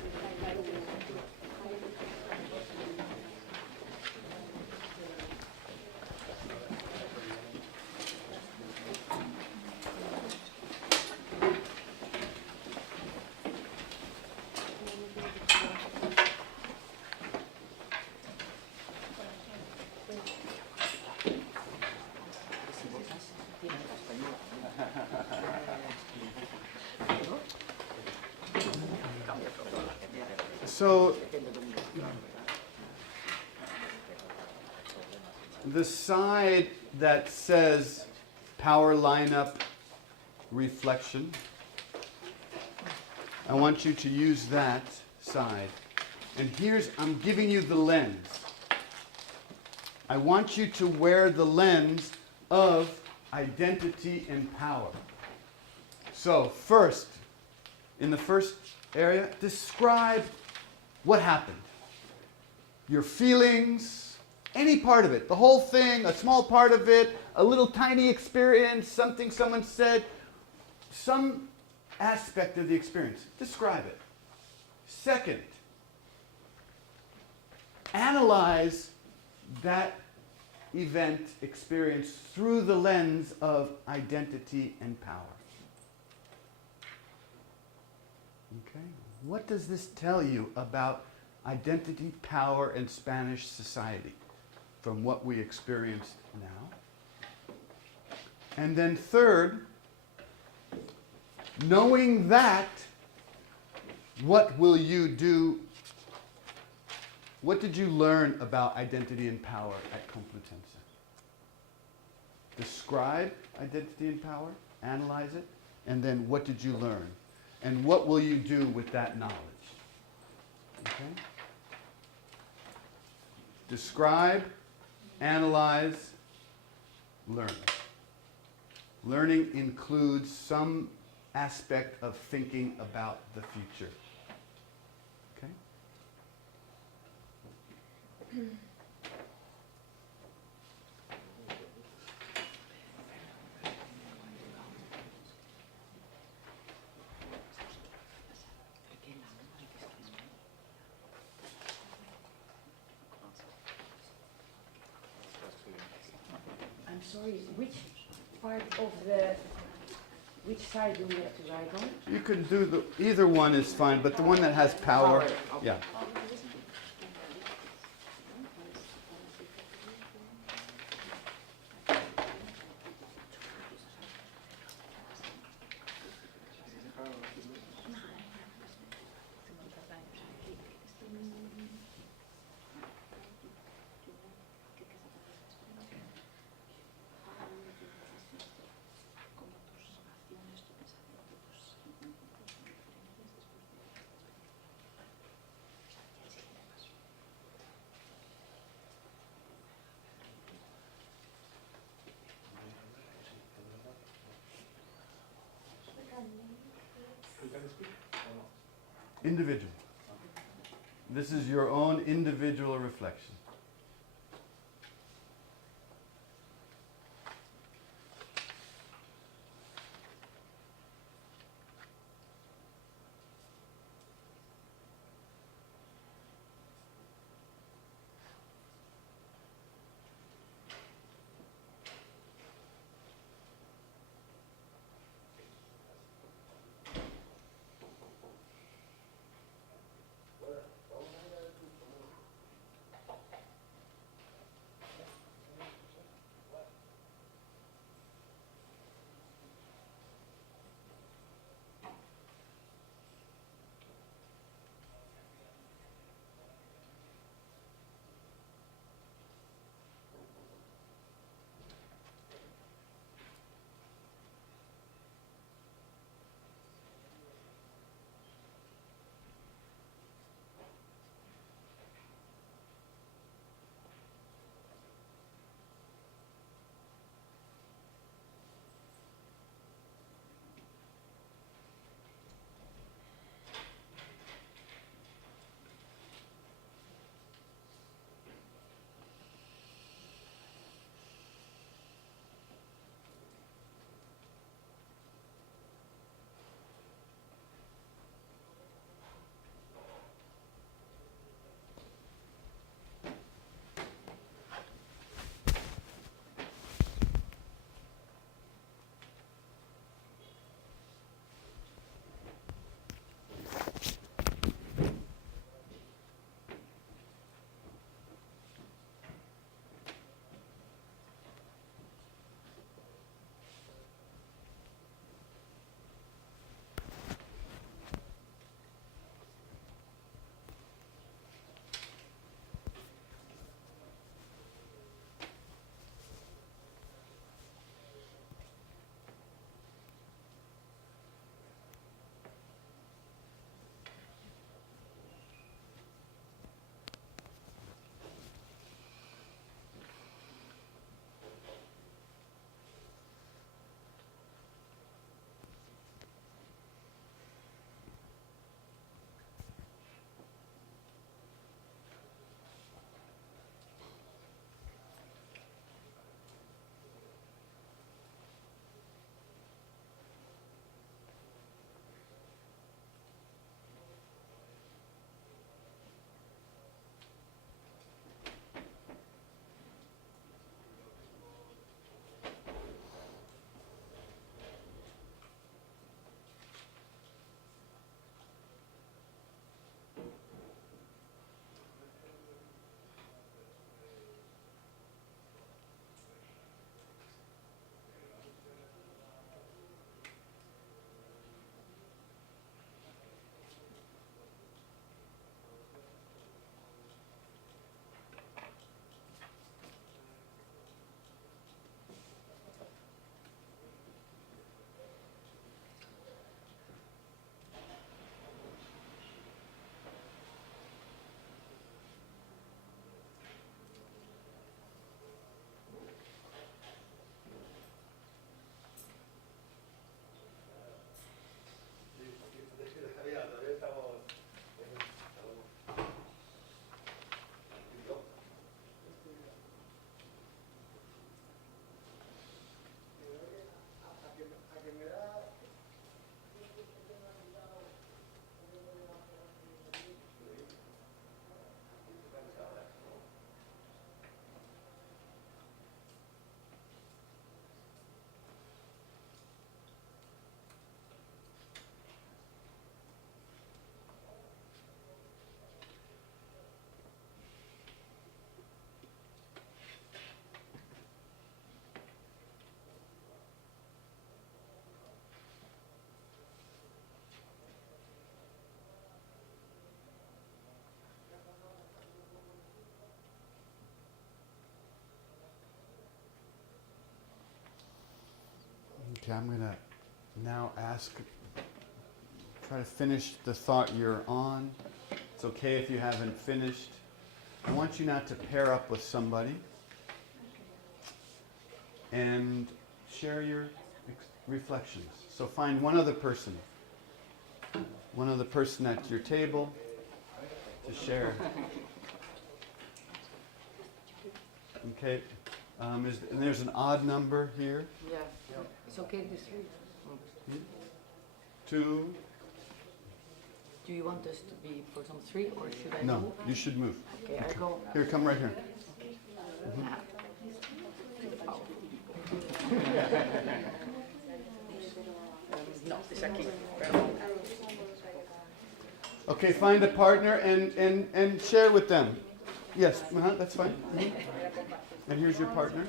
So, the side that says power lineup reflection, I want you to use that side. And I'm giving you the lens. I want you to wear the lens of identity and power. So, first, in the first area, describe what happened. Your feelings, any part of it, the whole thing, a small part of it, a little tiny experience, something someone said, some aspect of the experience. Describe it. Second, analyze that event experience through the lens of identity and power. Okay? What does this tell you about identity, power, and Spanish society from what we experienced now? And then third, knowing that, what will you do? What did you learn about identity and power at Complutense? Describe identity and power, analyze it, and then what did you learn? And what will you do with that knowledge? Okay? Describe, analyze, learn. Learning includes some aspect of thinking about the future. Okay? I'm sorry, which part of which side do we have to write on? You can do either one is fine, but the one that has power, Okay. yeah. Individual. This is your own individual reflection. Okay, I'm going to now try to finish the thought you're on. It's okay if you haven't finished. I want you now to pair up with somebody and share your reflections. So find one other person at your table to share. Okay, and there's an odd number here. Yeah, it's okay to three. 2. Do you want us to be, for example, 3, or should I No, move? you should move. Okay, I go. Here, come right here. No, it's aquí. Perdón. Okay, find a partner and share with them. Yes, that's fine. And here's your partner.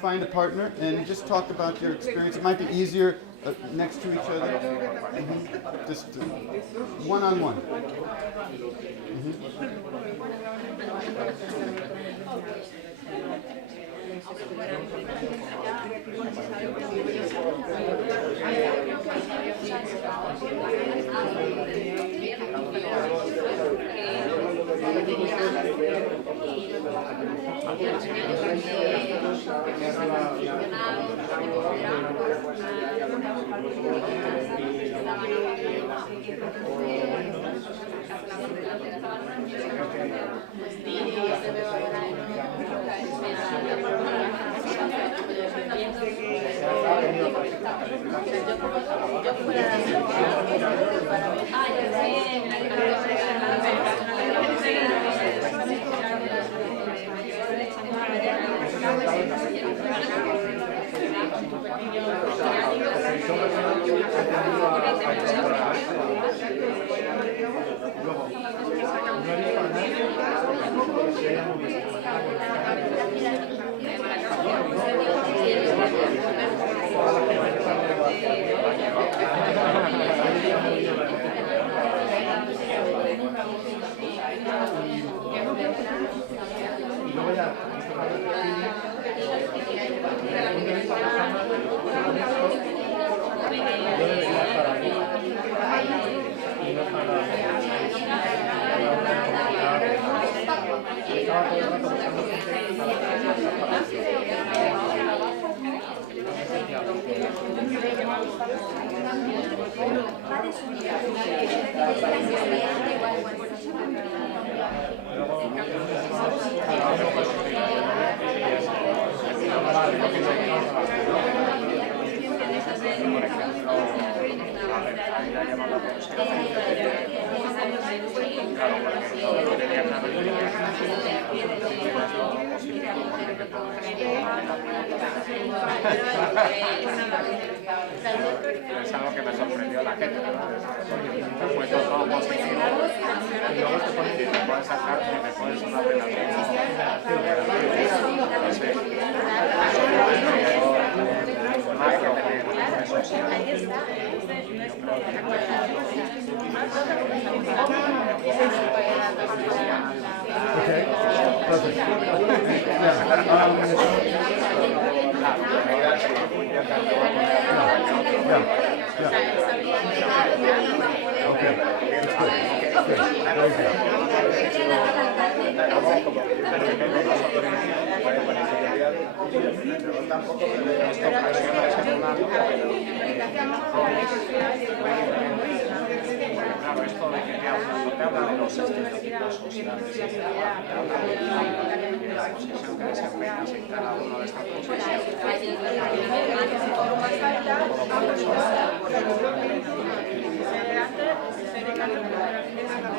Find a partner and just talk about your experience. It might be easier next to each other. Just one-on-one. Es algo que me sorprendió a la gente, ¿no? Te he puesto todo positivo y luego te puedes sacar que te puedes una pena. Okay, perfect. Okay, that's good. Very Claro, esto de que te habla de los estereotipos sociales, te habla de la posición que desempeñas en cada uno de estas posiciones.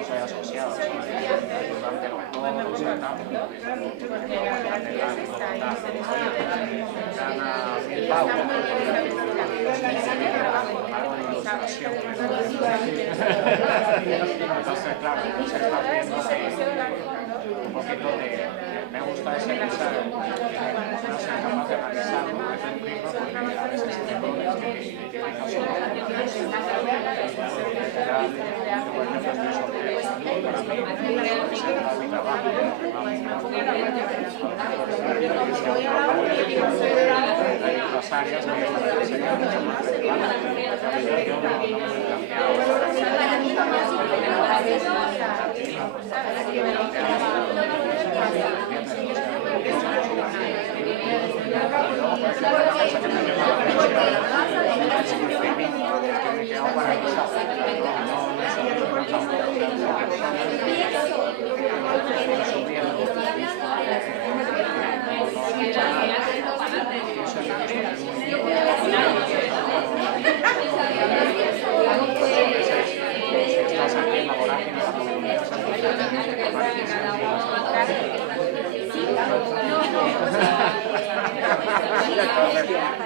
Soy asociado durante los dos etapos. Gana 1000 pavos. Entonces, claro, se está viendo un poquito de... Me gusta ese mensaje, no ser capaz de analizarlo desde un prisma, porque a veces hay errores que no son para mí, mi trabajo, Hay otras áreas que serían mucho más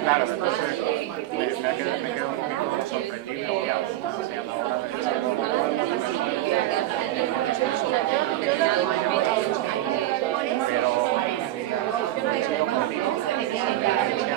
Claro, entonces me quedo un poquito sorprendido y obviado. O sea, a la hora de pero coincido contigo políticamente correcto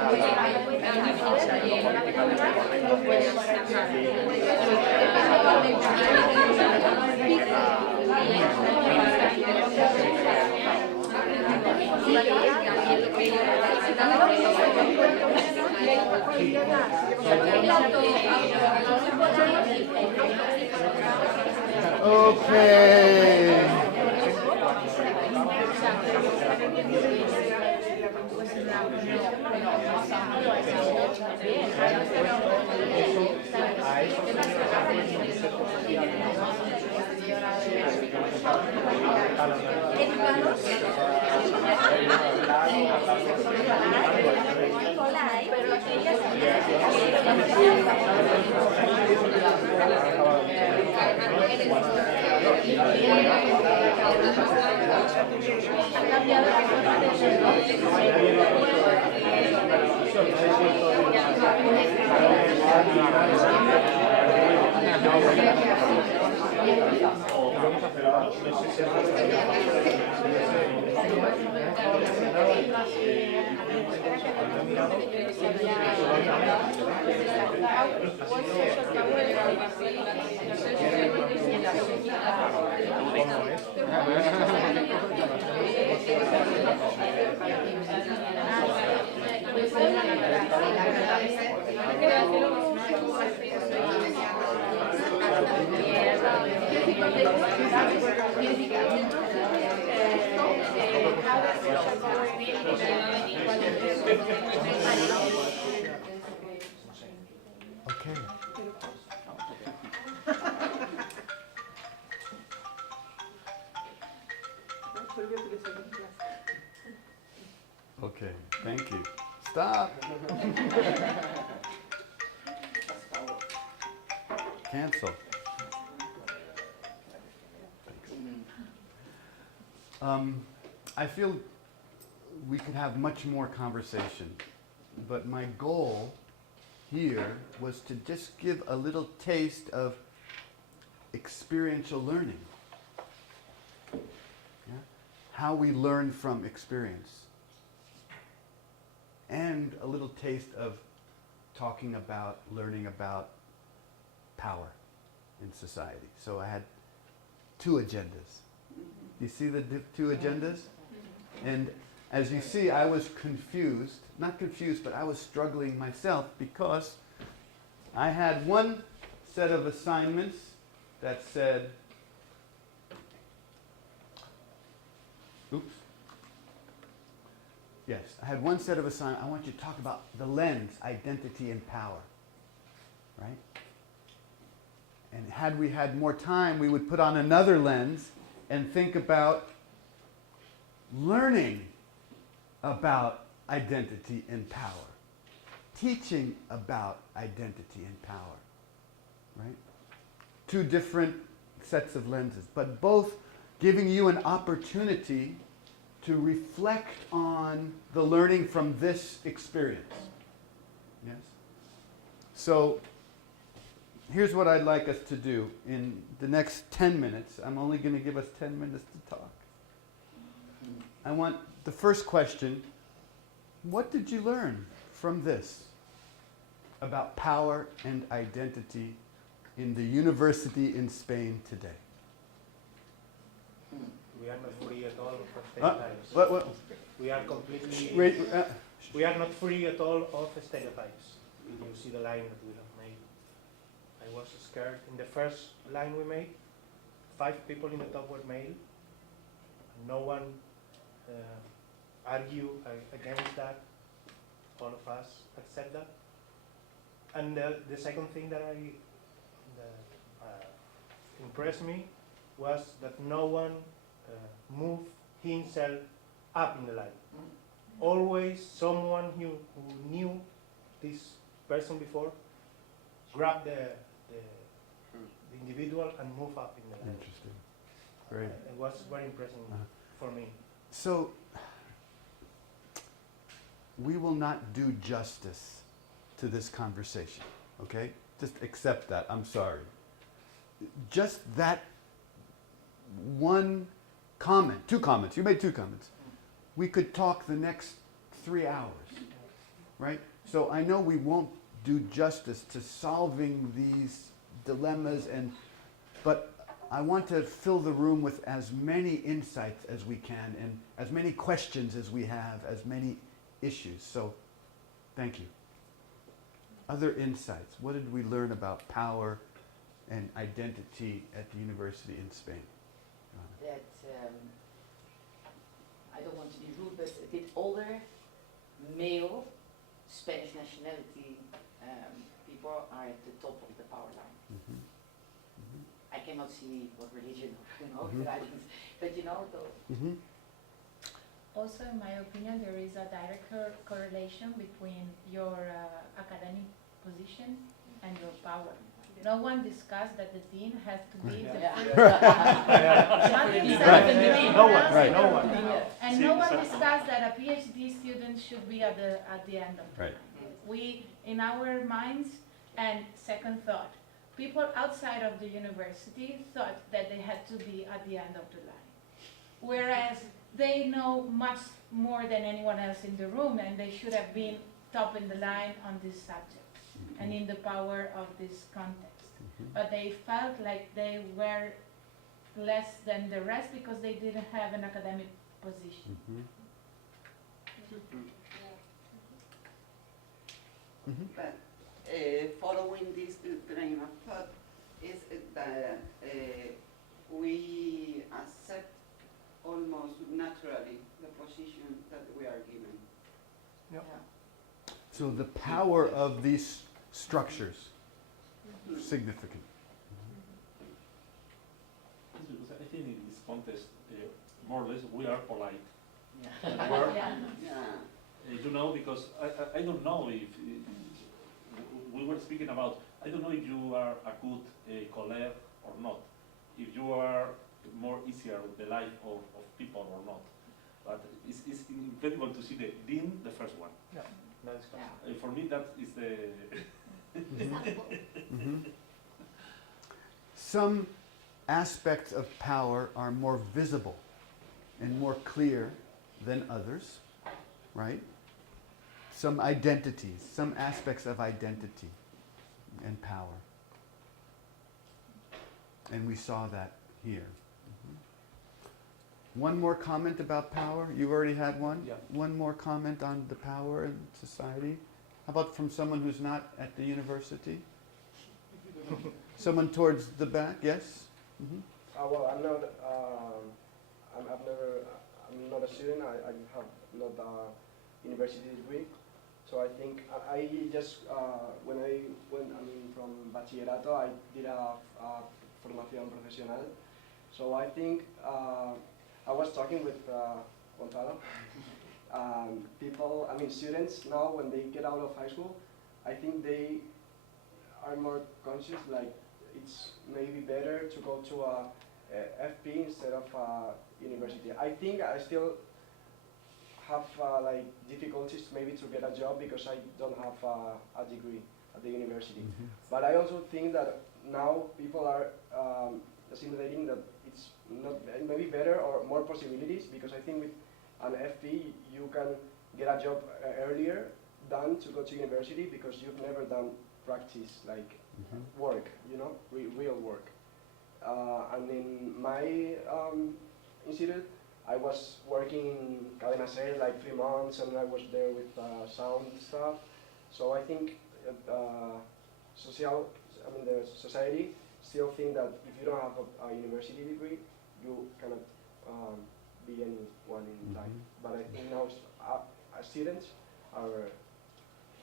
Okay. Okay, thank you. Stop. Cancel. I feel we could have much more conversation, but my goal here was to just give a little taste of experiential learning. Yeah? How we learn from experience. And a little taste of talking about, learning about power in society. So I had two agendas. You see the two agendas? And as you see, I was confused. Not confused, but I was struggling myself because I had one set of assignments that said, oops. Yes, I had one set of assignments. I want you to talk about the lens, identity, and power. Right? And had we had more time, we would put on another lens and think about learning about identity and power. Teaching about identity and power. Right? Two different sets of lenses, but both giving you an opportunity to reflect on the learning from this experience. Yes? So here's what I'd like us to do in the next 10 minutes. I'm only going to give us 10 minutes to talk. I want the first question, what did you learn from this about power and identity in the university in Spain today? We are not free at all of stereotypes. What? We are completely. Wait, We are not free at all of stereotypes. You see the line that we have made. I was scared. In the first line we made, 5 people in the top were male. No one argued against that. All of us accept that. And the second thing that impressed me was that no one moved himself up in the line. Always someone who knew this person before grabbed the individual and moved up in the line. interesting. Great. It was very impressive for me. So, we will not do justice to this conversation, okay? Just accept that, I'm sorry. Just that one comment, 2 comments, you made 2 comments. We could talk the next 3 hours, right? So I know we won't do justice to solving these dilemmas, but I want to fill the room with as many insights as we can and as many questions as we have, as many issues. So thank you. Other insights. What did we learn about power and identity at the university in Spain? That I don't want to be rude, but a bit older, male, Spanish nationality people are at the top of the power line. Mm-hmm. I cannot see what religion, but you know, though. Mm-hmm. Also, in my opinion, there is a direct correlation between your academic position and your power. No one discussed that the dean has to be the first. Nothing said in the dean. No one, Right. no one. And no one discussed that a PhD student should be at the end of the Right. line. We, in our minds, and second thought, people outside of the university thought that they had to be at the end of the line. Whereas they know much more than anyone else in the room, and they should have been top in the line on this subject and in the power of this context. But they felt like they were less than the rest because they didn't have an academic position. Mm-hmm. Mm-hmm. But following this train of thought is that we accept almost naturally the position that we are given. Yep. So the power of these structures, significant. Because I think in this context, more or less, we are polite. Yeah. We're, Yeah. you know, because I don't know if we were speaking about, I don't know if you are a good colleague or not, if you are more easier with the life of people or not. But it's incredible to see the dean, the first one. Yeah, that is correct. For me, that is the... Mm-hmm. Some aspects of power are more visible and more clear than others, right? Some identities, some aspects of identity and power. And we saw that here. One more comment about power? You already had one? Yeah. One more comment on the power in society? How about from someone who's not at the university? Someone towards the back, yes? Mm-hmm. Well, I'm not. I'm not a student. I have not a university degree. So I think I just when I went from bachillerato, I did a formación profesional. So I think I was talking with Gonzalo. People, students now when they get out of high school, I think they are more conscious. Like it's maybe better to go to a FP instead of university. I think I still have difficulties maybe to get a job because I don't have a degree at the university. Mm-hmm. But I also think that now people are assimilating that it's not maybe better or more possibilities, because I think with an FP you can get a job earlier than to go to university because you've never done practice work, real work. And in my institute. I was working in Cadena Ser like 3 months, and I was there with sound stuff. So I think the society still think that if you don't have a university degree, you cannot be anyone in life. But I think now students are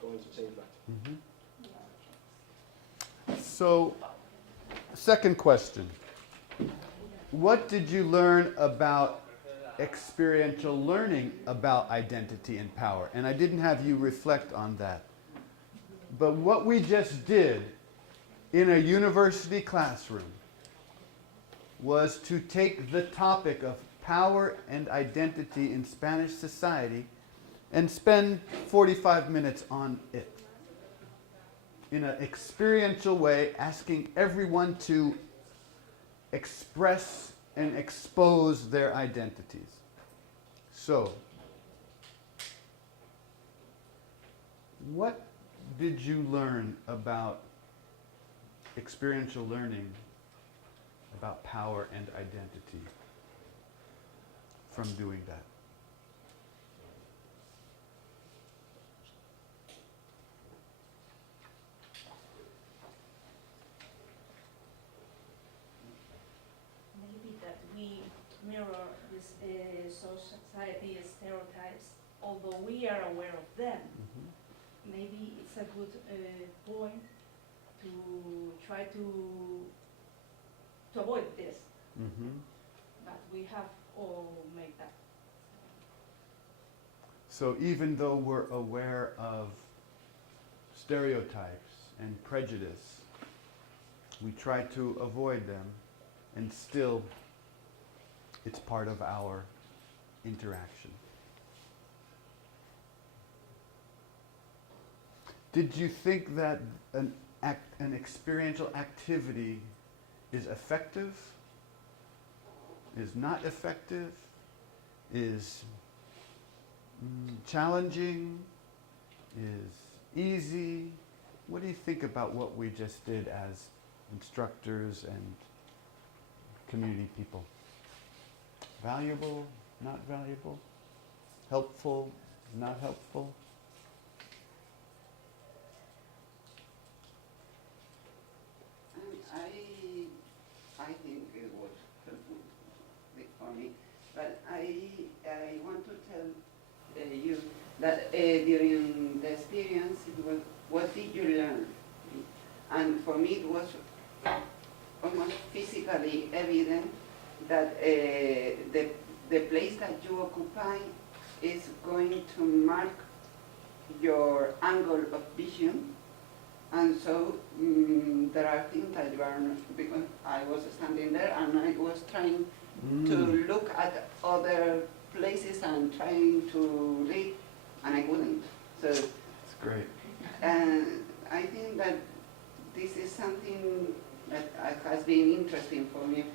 going to change that. So, second question. What did you learn about experiential learning about identity and power? And I didn't have you reflect on that. But what we just did in a university classroom was to take the topic of power and identity in Spanish society and spend 45 minutes on it in an experiential way, asking everyone to express and expose their identities. So, what did you learn about experiential learning about power and identity from doing that? Maybe that we mirror this society stereotypes, although we are aware of them. Maybe it's a good point to try to avoid this. But we have all made that. So even though we're aware of stereotypes and prejudice, we try to avoid them, and still it's part of our interaction. Did you think that an experiential activity is effective, is not effective, is challenging, is easy? What do you think about what we just did as instructors and community people? Valuable, not valuable? Helpful, not helpful? I think it was helpful for me, but I want to tell you that during the experience, it was, what did you learn? And for me, it was almost physically evident that the place that you occupy is going to mark your angle of vision. And so there are things that you are not, because I was standing there and I was trying to look at other places and trying to read, and I couldn't. So that's great. And I think that this is something that has been interesting for me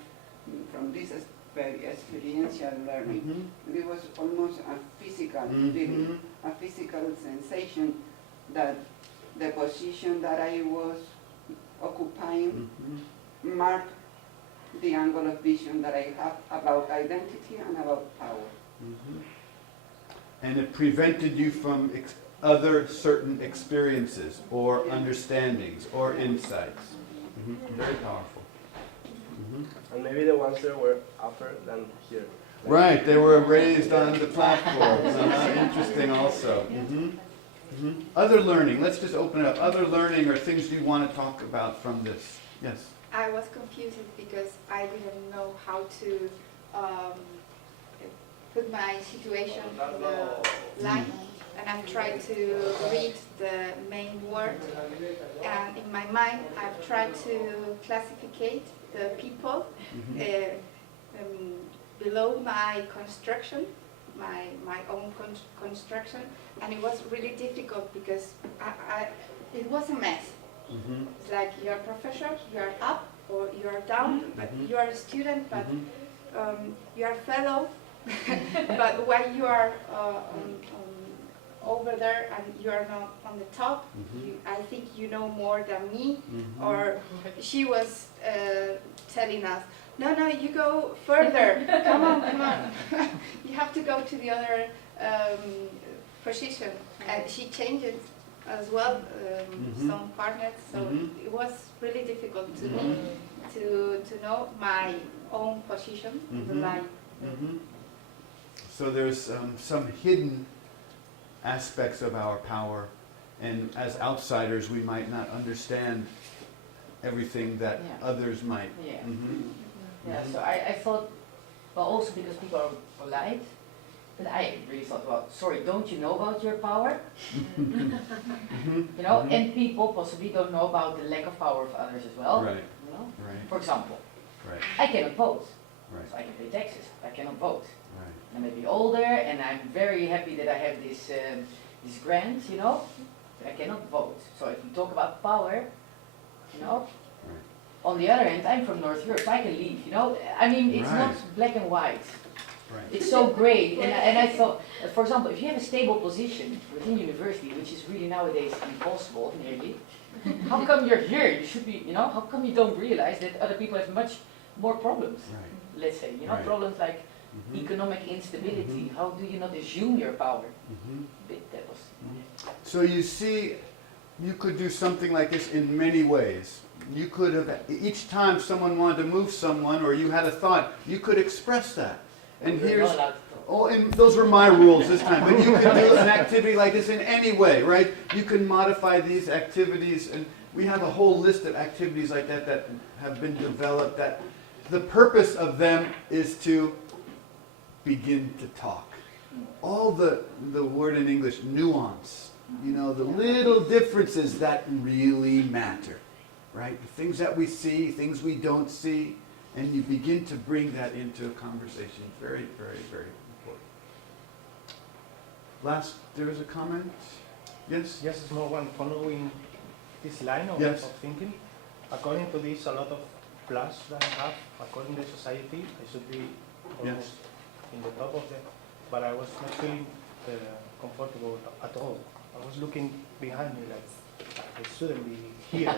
from this very experiential learning. It was almost a physical feeling, a physical sensation that the position that I was occupying marked the angle of vision that I have about identity and about power. And it prevented you from other certain experiences or understandings or insights. Very powerful. And maybe the ones there were upper than here. Right, they were raised on the platforms. Interesting also. Other learning, let's just open it up. Other learning or things you want to talk about from this. Yes? I was confused because I didn't know how to put my situation in the line, and I've tried to read the main word, and in my mind I've tried to classificate the people below my construction, my own construction, and it was really difficult because it was a mess. It's like you're a professor, you're up or you're down, but you are a student, but you are a fellow. But when you are over there and you are not on the top, I think you know more than me. Or she was telling us, No, no, you go further. Come on, come on. You have to go to the other position. And she changed it as well, some partners. So it was really difficult to me to know my own position in the line. So there's some hidden aspects of our power, and as outsiders we might not understand everything that others might. Yeah. Yeah, so I thought, well, also because people are polite, but I really thought, well, sorry, don't you know about your power? You know, and people possibly don't know about the lack of power of others as well. Right. You know? Right. For example, Right. I cannot vote. Right. So I can pay taxes, I cannot vote. Right. I may be older, and I'm very happy that I have this this grant, you know, but I cannot vote. So if we talk about power, you know, on the other hand, I'm from North Europe, so I can leave, you know. I mean, it's not Right. black and white. Right. It's so gray, and I thought, for example, if you have a stable position within university, which is really nowadays impossible, nearly, how come you're here? You should be, you know, how come you don't realize that other people have much more problems? Right. Let's say, you know, Right. problems like economic instability. How do you not assume your power? That was. So you see, you could do something like this in many ways. You could have, each time someone wanted to move someone or you had a thought, you could express that. And We're here's, not allowed to talk. oh, and those were my rules this time, but you can do an activity like this in any way, right? You can modify these activities, and we have a whole list of activities like that that have been developed, that the purpose of them is to begin to talk. All the word in English, nuance, you know, the little differences that really matter, right? The things that we see, things we don't see, and you begin to bring that into a conversation. Very, very, very important. Last, there is a comment? Yes? Just a small one, following this line of, Yes. of thinking. According to this, a lot of plus that I have, according to society, I should be almost in the top of the, but I was not feeling comfortable at all. I was looking behind me like, I shouldn't be here.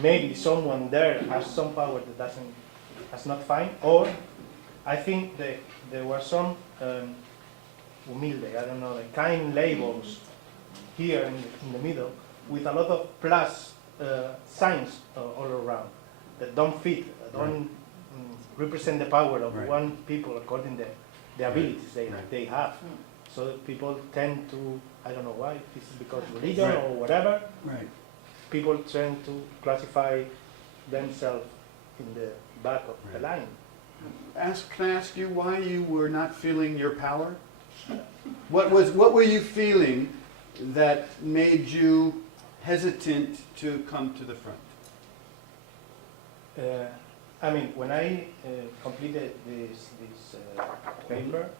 Maybe someone there has some power that that's not fine, or I think that there were some humilde, I don't know, like kind labels here in the middle with a lot of plus signs all around that don't fit, that don't represent the power of one people according to the abilities they have. So people tend to, I don't know why, this is because religion or whatever, people tend to classify themselves in the back of the line. Can I ask you why you were not feeling your power? What were you feeling that made you hesitant to come to the front? I mean, when I completed this paper,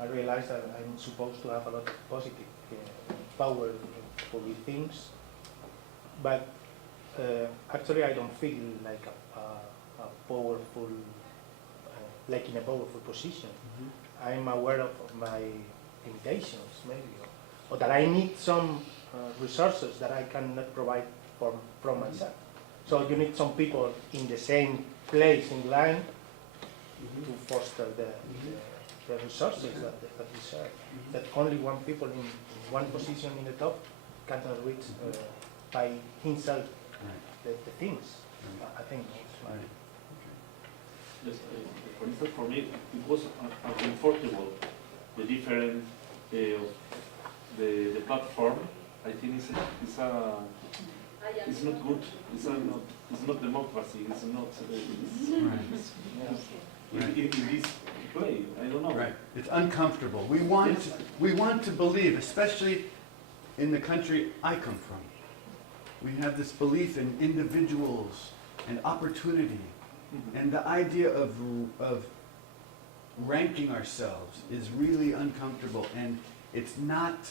I realized that I'm supposed to have a lot of positive power for these things, but actually I don't feel like a powerful, like in a powerful position. I'm aware of my limitations, maybe, or that I need some resources that I cannot provide from myself. So you need some people in the same place in line to foster the resources that we share. That only one people in one position in the top cannot reach by himself the things. I think that's right. Yes, for instance, for me, it was uncomfortable. The different, the platform, I think it's not good. It's not democracy. It's not. In this play, I don't know. Right. It's uncomfortable. We want to believe, especially in the country I come from. We have this belief in individuals and opportunity. And the idea of ranking ourselves is really uncomfortable, and it's not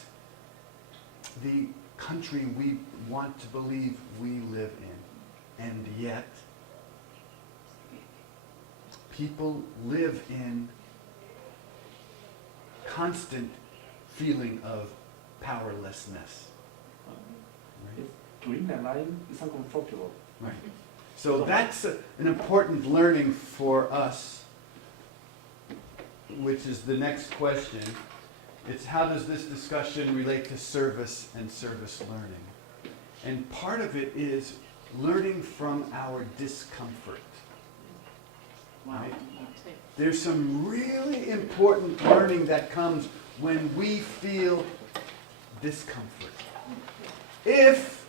the country we want to believe we live in. And yet, people live in constant feeling of powerlessness. To in a line is uncomfortable. Right. So that's an important learning for us, which is the next question. It's how does this discussion relate to service and service learning? And part of it is learning from our discomfort. Right? There's some really important learning that comes when we feel discomfort. If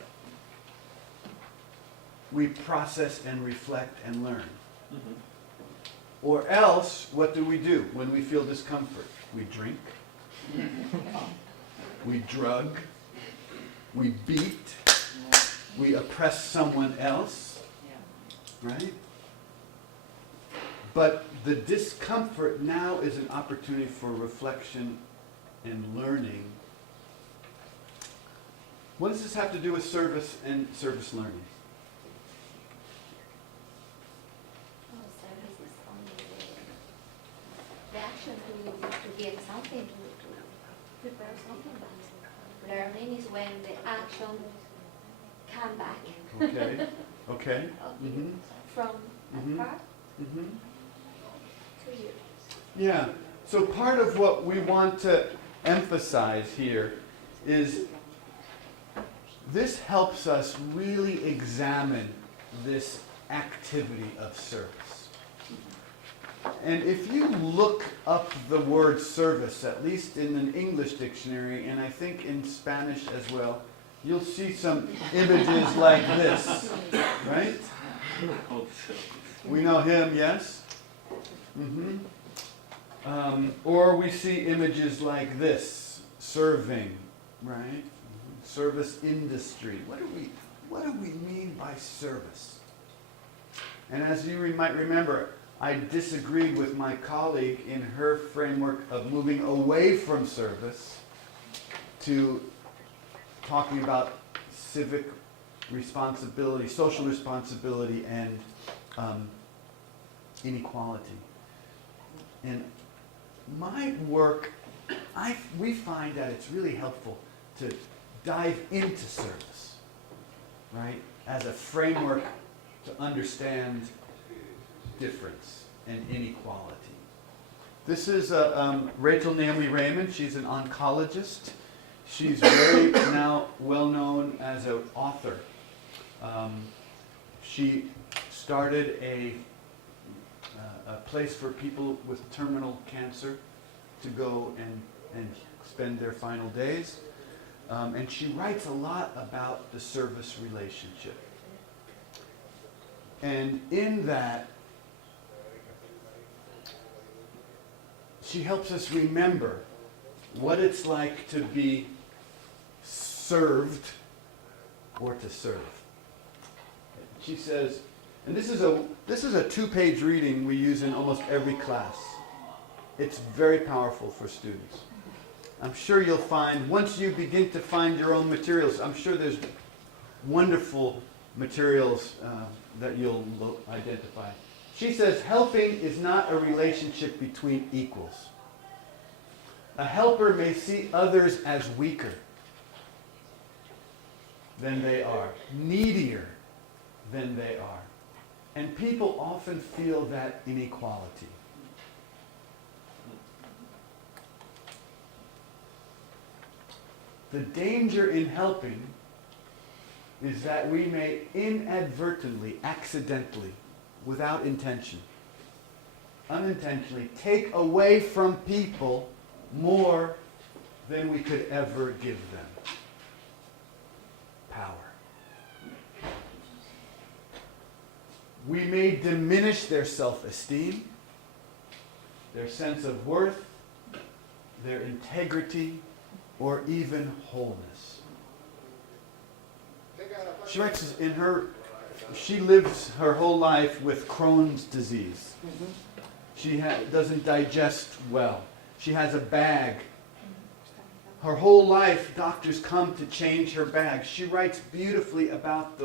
we process and reflect and learn. Or else, what do we do when we feel discomfort? We drink, we drug, we beat, we oppress someone else, right? But the discomfort now is an opportunity for reflection and learning. What does this have to do with service and service learning? Service is only the action to get something, to prepare something, but learning is when the action come back. Okay, okay. Mm-hmm. From Mhm. a part Mm-hmm. to you. Yeah, so part of what we want to emphasize here is this helps us really examine this activity of service. And if you look up the word service, at least in an English dictionary, and I think in Spanish as well, you'll see some images like this, right? We know him, yes? Mm-hmm. Or we see images like this, serving, right? Service industry. What do we mean by service? And as you might remember, I disagreed with my colleague in her framework of moving away from service to talking about civic responsibility, social responsibility, and inequality. In my work, we find that it's really helpful to dive into service, right, as a framework to understand difference and inequality. This is Rachel Naomi Raymond. She's an oncologist. She's very now well known as an author. She started a place for people with terminal cancer to go and spend their final days. And she writes a lot about the service relationship. And in that, she helps us remember what it's like to be served or to serve. She says, and this is a 2-page reading we use in almost every class. It's very powerful for students. I'm sure you'll find, once you begin to find your own materials, I'm sure there's wonderful materials that you'll identify. She says, helping is not a relationship between equals. A helper may see others as weaker than they are, needier than they are. And people often feel that inequality. The danger in helping is that we may inadvertently, accidentally, without intention, unintentionally, take away from people more than we could ever give them. Power. We may diminish their self-esteem, their sense of worth, their integrity, or even wholeness. She writes in she lives her whole life with Crohn's disease. She doesn't digest well. She has a bag. Her whole life, doctors come to change her bag. She writes beautifully about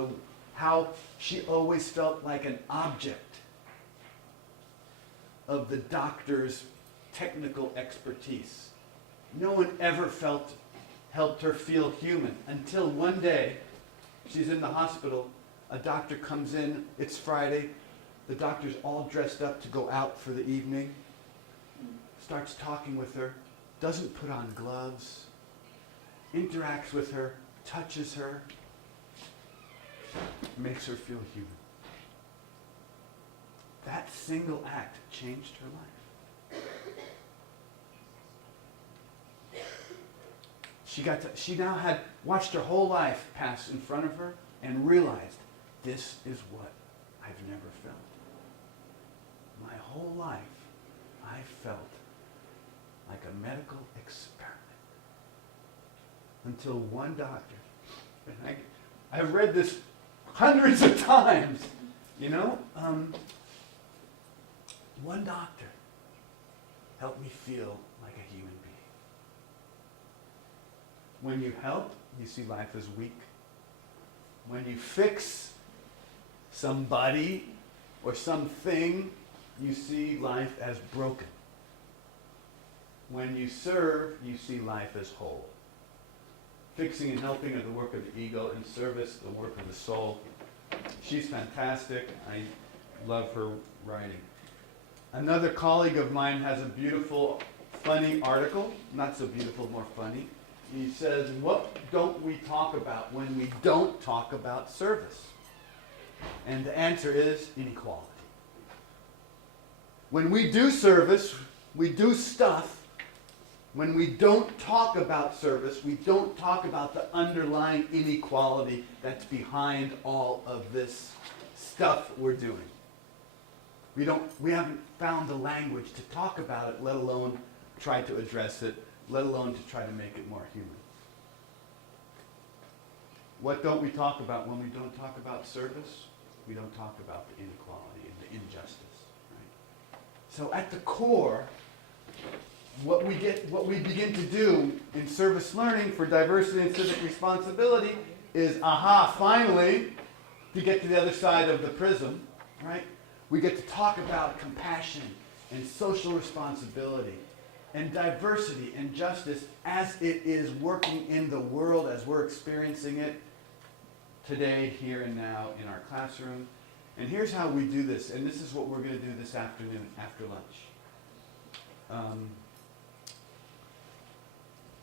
how she always felt like an object of the doctor's technical expertise. No one ever helped her feel human until one day she's in the hospital A doctor comes in, it's Friday, the doctor's all dressed up to go out for the evening, starts talking with her, doesn't put on gloves, interacts with her, touches her, makes her feel human. That single act changed her life. She now had watched her whole life pass in front of her and realized, this is what I've never felt. My whole life, I felt like a medical experiment. Until one doctor, and I've read this hundreds of times, you know, one doctor helped me feel like a human being. When you help, you see life as weak. When you fix somebody or something, you see life as broken. When you serve, you see life as whole. Fixing and helping are the work of the ego, and service, the work of the soul. She's fantastic. I love her writing. Another colleague of mine has a beautiful, funny article. Not so beautiful, more funny. He says, what don't we talk about when we don't talk about service? And the answer is inequality. When we do service, we do stuff. When we don't talk about service, we don't talk about the underlying inequality that's behind all of this stuff we're doing. We haven't found the language to talk about it, let alone try to address it, let alone to try to make it more human. What don't we talk about when we don't talk about service? We don't talk about the inequality and the injustice. Right? So at the core, what we begin to do in service learning for diversity and civic responsibility is, finally, to get to the other side of the prism, right? We get to talk about compassion and social responsibility and diversity and justice as it is working in the world, as we're experiencing it today, here and now in our classroom. And here's how we do this, and this is what we're going to do this afternoon after lunch.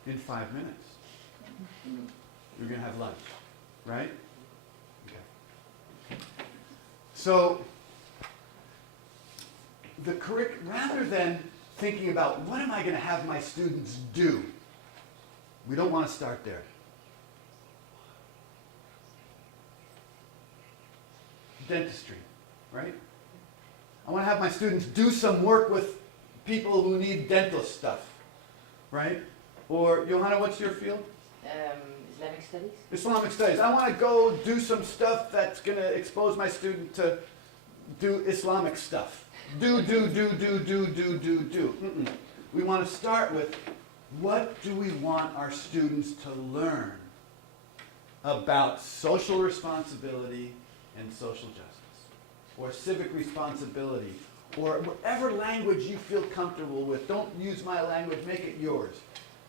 In 5 minutes, you're going to have lunch, right? Okay. So, rather than thinking about what am I going to have my students do, we don't want to start there. Dentistry, right? I want to have my students do some work with people who need dental stuff, right? Or, Johanna, what's your field? Islamic studies. Islamic studies. I want to go do some stuff that's going to expose my student to do Islamic stuff. Do. Mm-mm. We want to start with, what do we want our students to learn about social responsibility and social justice, or civic responsibility, or whatever language you feel comfortable with. Don't use my language, make it yours,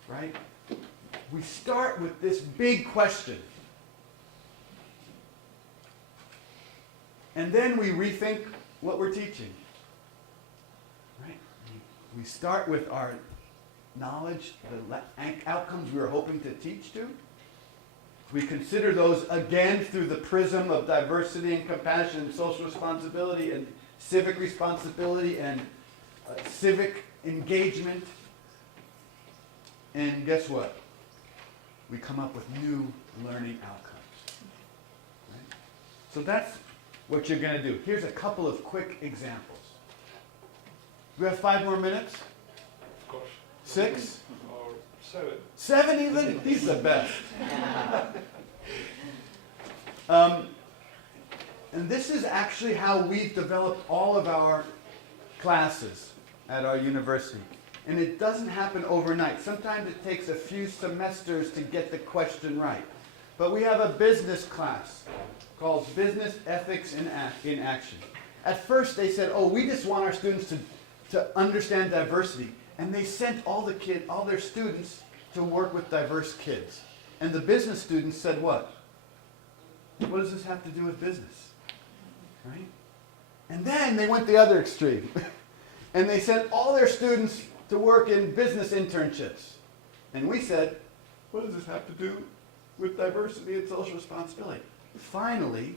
right? We start with this big question. And then we rethink what we're teaching, right? We start with our knowledge, the outcomes we were hoping to teach to. We consider those again through the prism of diversity and compassion and social responsibility and civic responsibility and civic engagement. And guess what? We come up with new learning outcomes. Right? So that's what you're going to do. Here's a couple of quick examples. We have 5 more minutes? Of course. 6? Or 7. 7 even? These are the best. And this is actually how we've developed all of our classes at our university. And it doesn't happen overnight. Sometimes it takes a few semesters to get the question right. But we have a business class called Business Ethics in Action. At first they said, we just want our students to understand diversity. And they sent all their students to work with diverse kids. And the business students said what? What does this have to do with business? Right? And then they went the other extreme. And they sent all their students to work in business internships. And we said, what does this have to do with diversity and social responsibility? Finally,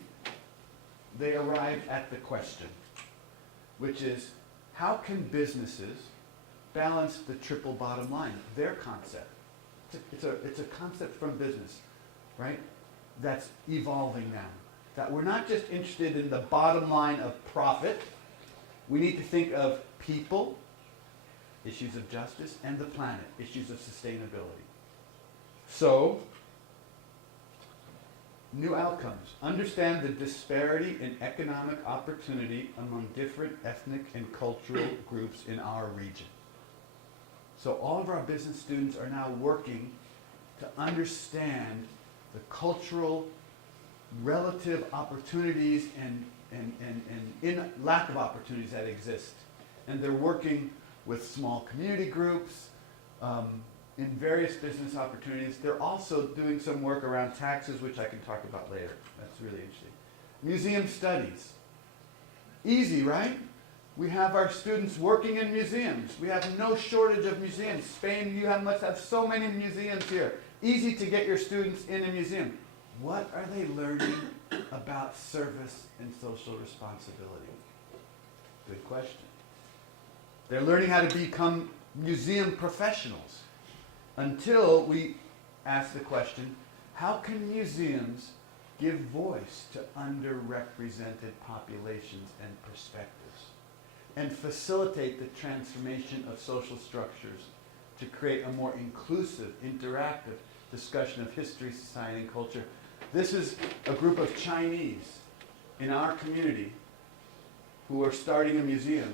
they arrived at the question, which is, how can businesses balance the triple bottom line, their concept? It's a concept from business, right? That's evolving now. That we're not just interested in the bottom line of profit. We need to think of people, issues of justice, and the planet, issues of sustainability. So, new outcomes. Understand the disparity in economic opportunity among different ethnic and cultural groups in our region. So all of our business students are now working to understand the cultural relative opportunities and lack of opportunities that exist. And they're working with small community groups in various business opportunities. They're also doing some work around taxes, which I can talk about later. That's really interesting. Museum studies. Easy, right? We have our students working in museums. We have no shortage of museums. Spain, must have so many museums here. Easy to get your students in a museum. What are they learning about service and social responsibility? Good question. They're learning how to become museum professionals until we ask the question, how can museums give voice to underrepresented populations and perspectives and facilitate the transformation of social structures to create a more inclusive, interactive discussion of history, society, and culture? This is a group of Chinese in our community who are starting a museum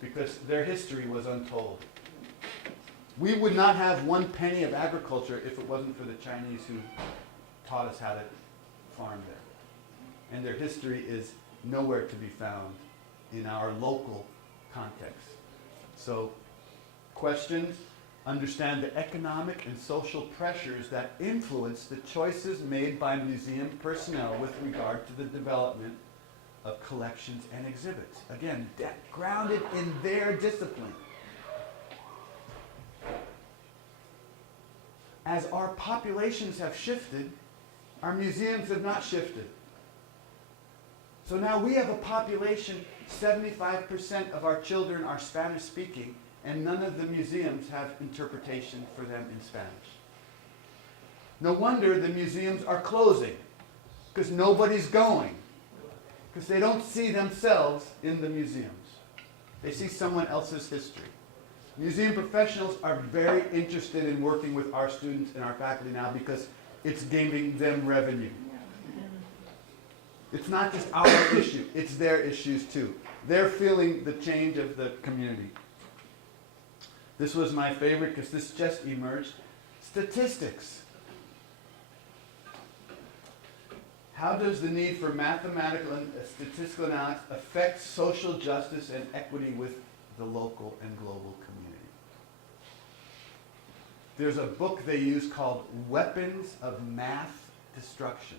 because their history was untold. We would not have one penny of agriculture if it wasn't for the Chinese who taught us how to farm there. And their history is nowhere to be found in our local context. So, questions? Understand the economic and social pressures that influence the choices made by museum personnel with regard to the development of collections and exhibits. Again, grounded in their discipline. As our populations have shifted, our museums have not shifted. So now we have a population, 75% of our children are Spanish speaking, and none of the museums have interpretation for them in Spanish. No wonder the museums are closing, because nobody's going, because they don't see themselves in the museums. They see someone else's history. Museum professionals are very interested in working with our students and our faculty now because it's giving them revenue. It's not just our issue, it's their issues too. They're feeling the change of the community. This was my favorite because this just emerged. Statistics. How does the need for mathematical and statistical analysis affect social justice and equity with the local and global community? There's a book they use called Weapons of Math Destruction.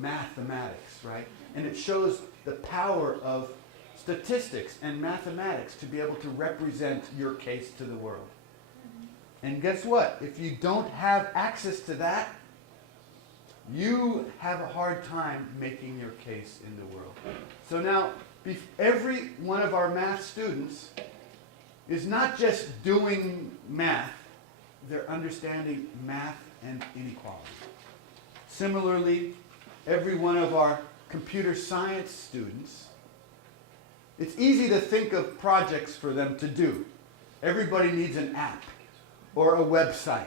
Mathematics, right? And it shows the power of statistics and mathematics to be able to represent your case to the world. And guess what? If you don't have access to that, you have a hard time making your case in the world. So now, every one of our math students is not just doing math, they're understanding math and inequality. Similarly, every one of our computer science students, it's easy to think of projects for them to do. Everybody needs an app, or a website,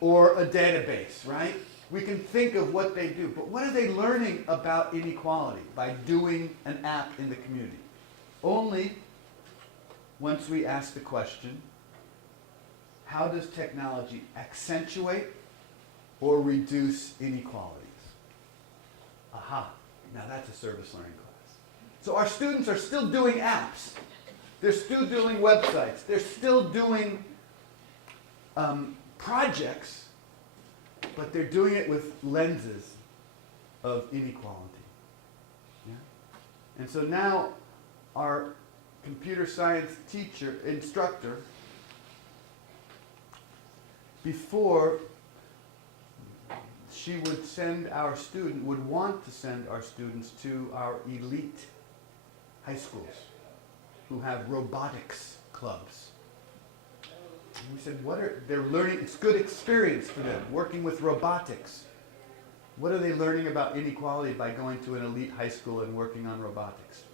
or a database, right? We can think of what they do, but what are they learning about inequality by doing an app in the community? Only once we ask the question, how does technology accentuate or reduce inequalities? Aha, now that's a service learning class. So our students are still doing apps. They're still doing websites. They're still doing projects, but they're doing it with lenses of inequality. Yeah? And so now our computer science instructor, before she would want to send our students to our elite high schools who have robotics clubs. And we said, they're learning, it's good experience for them, working with robotics. What are they learning about inequality by going to an elite high school and working on robotics?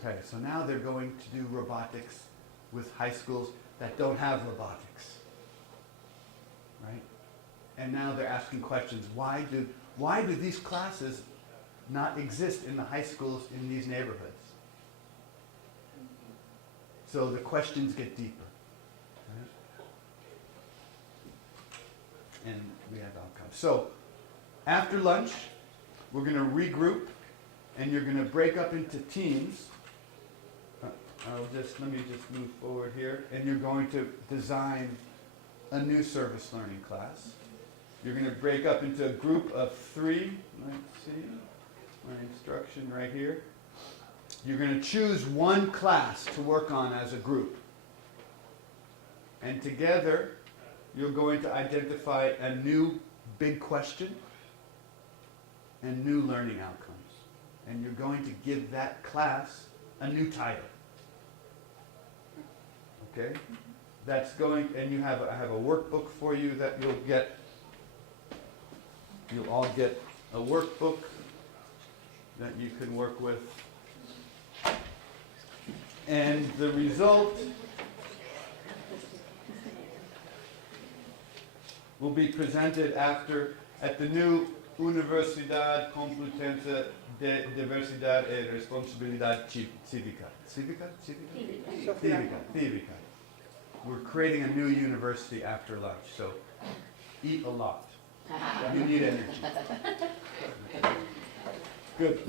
Okay, so now they're going to do robotics with high schools that don't have robotics. Right? And now they're asking questions. Why do these classes not exist in the high schools in these neighborhoods? So the questions get deeper. Right? And we have outcomes. So after lunch, we're going to regroup, and you're going to break up into teams. Let me just move forward here. And you're going to design a new service learning class. You're going to break up into a group of 3. Let's see, my instruction right here. You're going to choose one class to work on as a group. And together, you're going to identify a new big question and new learning outcomes. And you're going to give that class a new title. Okay? That's going, and I have a workbook for you that you'll get. You'll all get a workbook that you can work with. And the result will be presented at the new Universidad Complutense de Diversidad y Responsabilidad Civica. Civica. We're creating a new university after lunch, so eat a lot. You need energy. Good.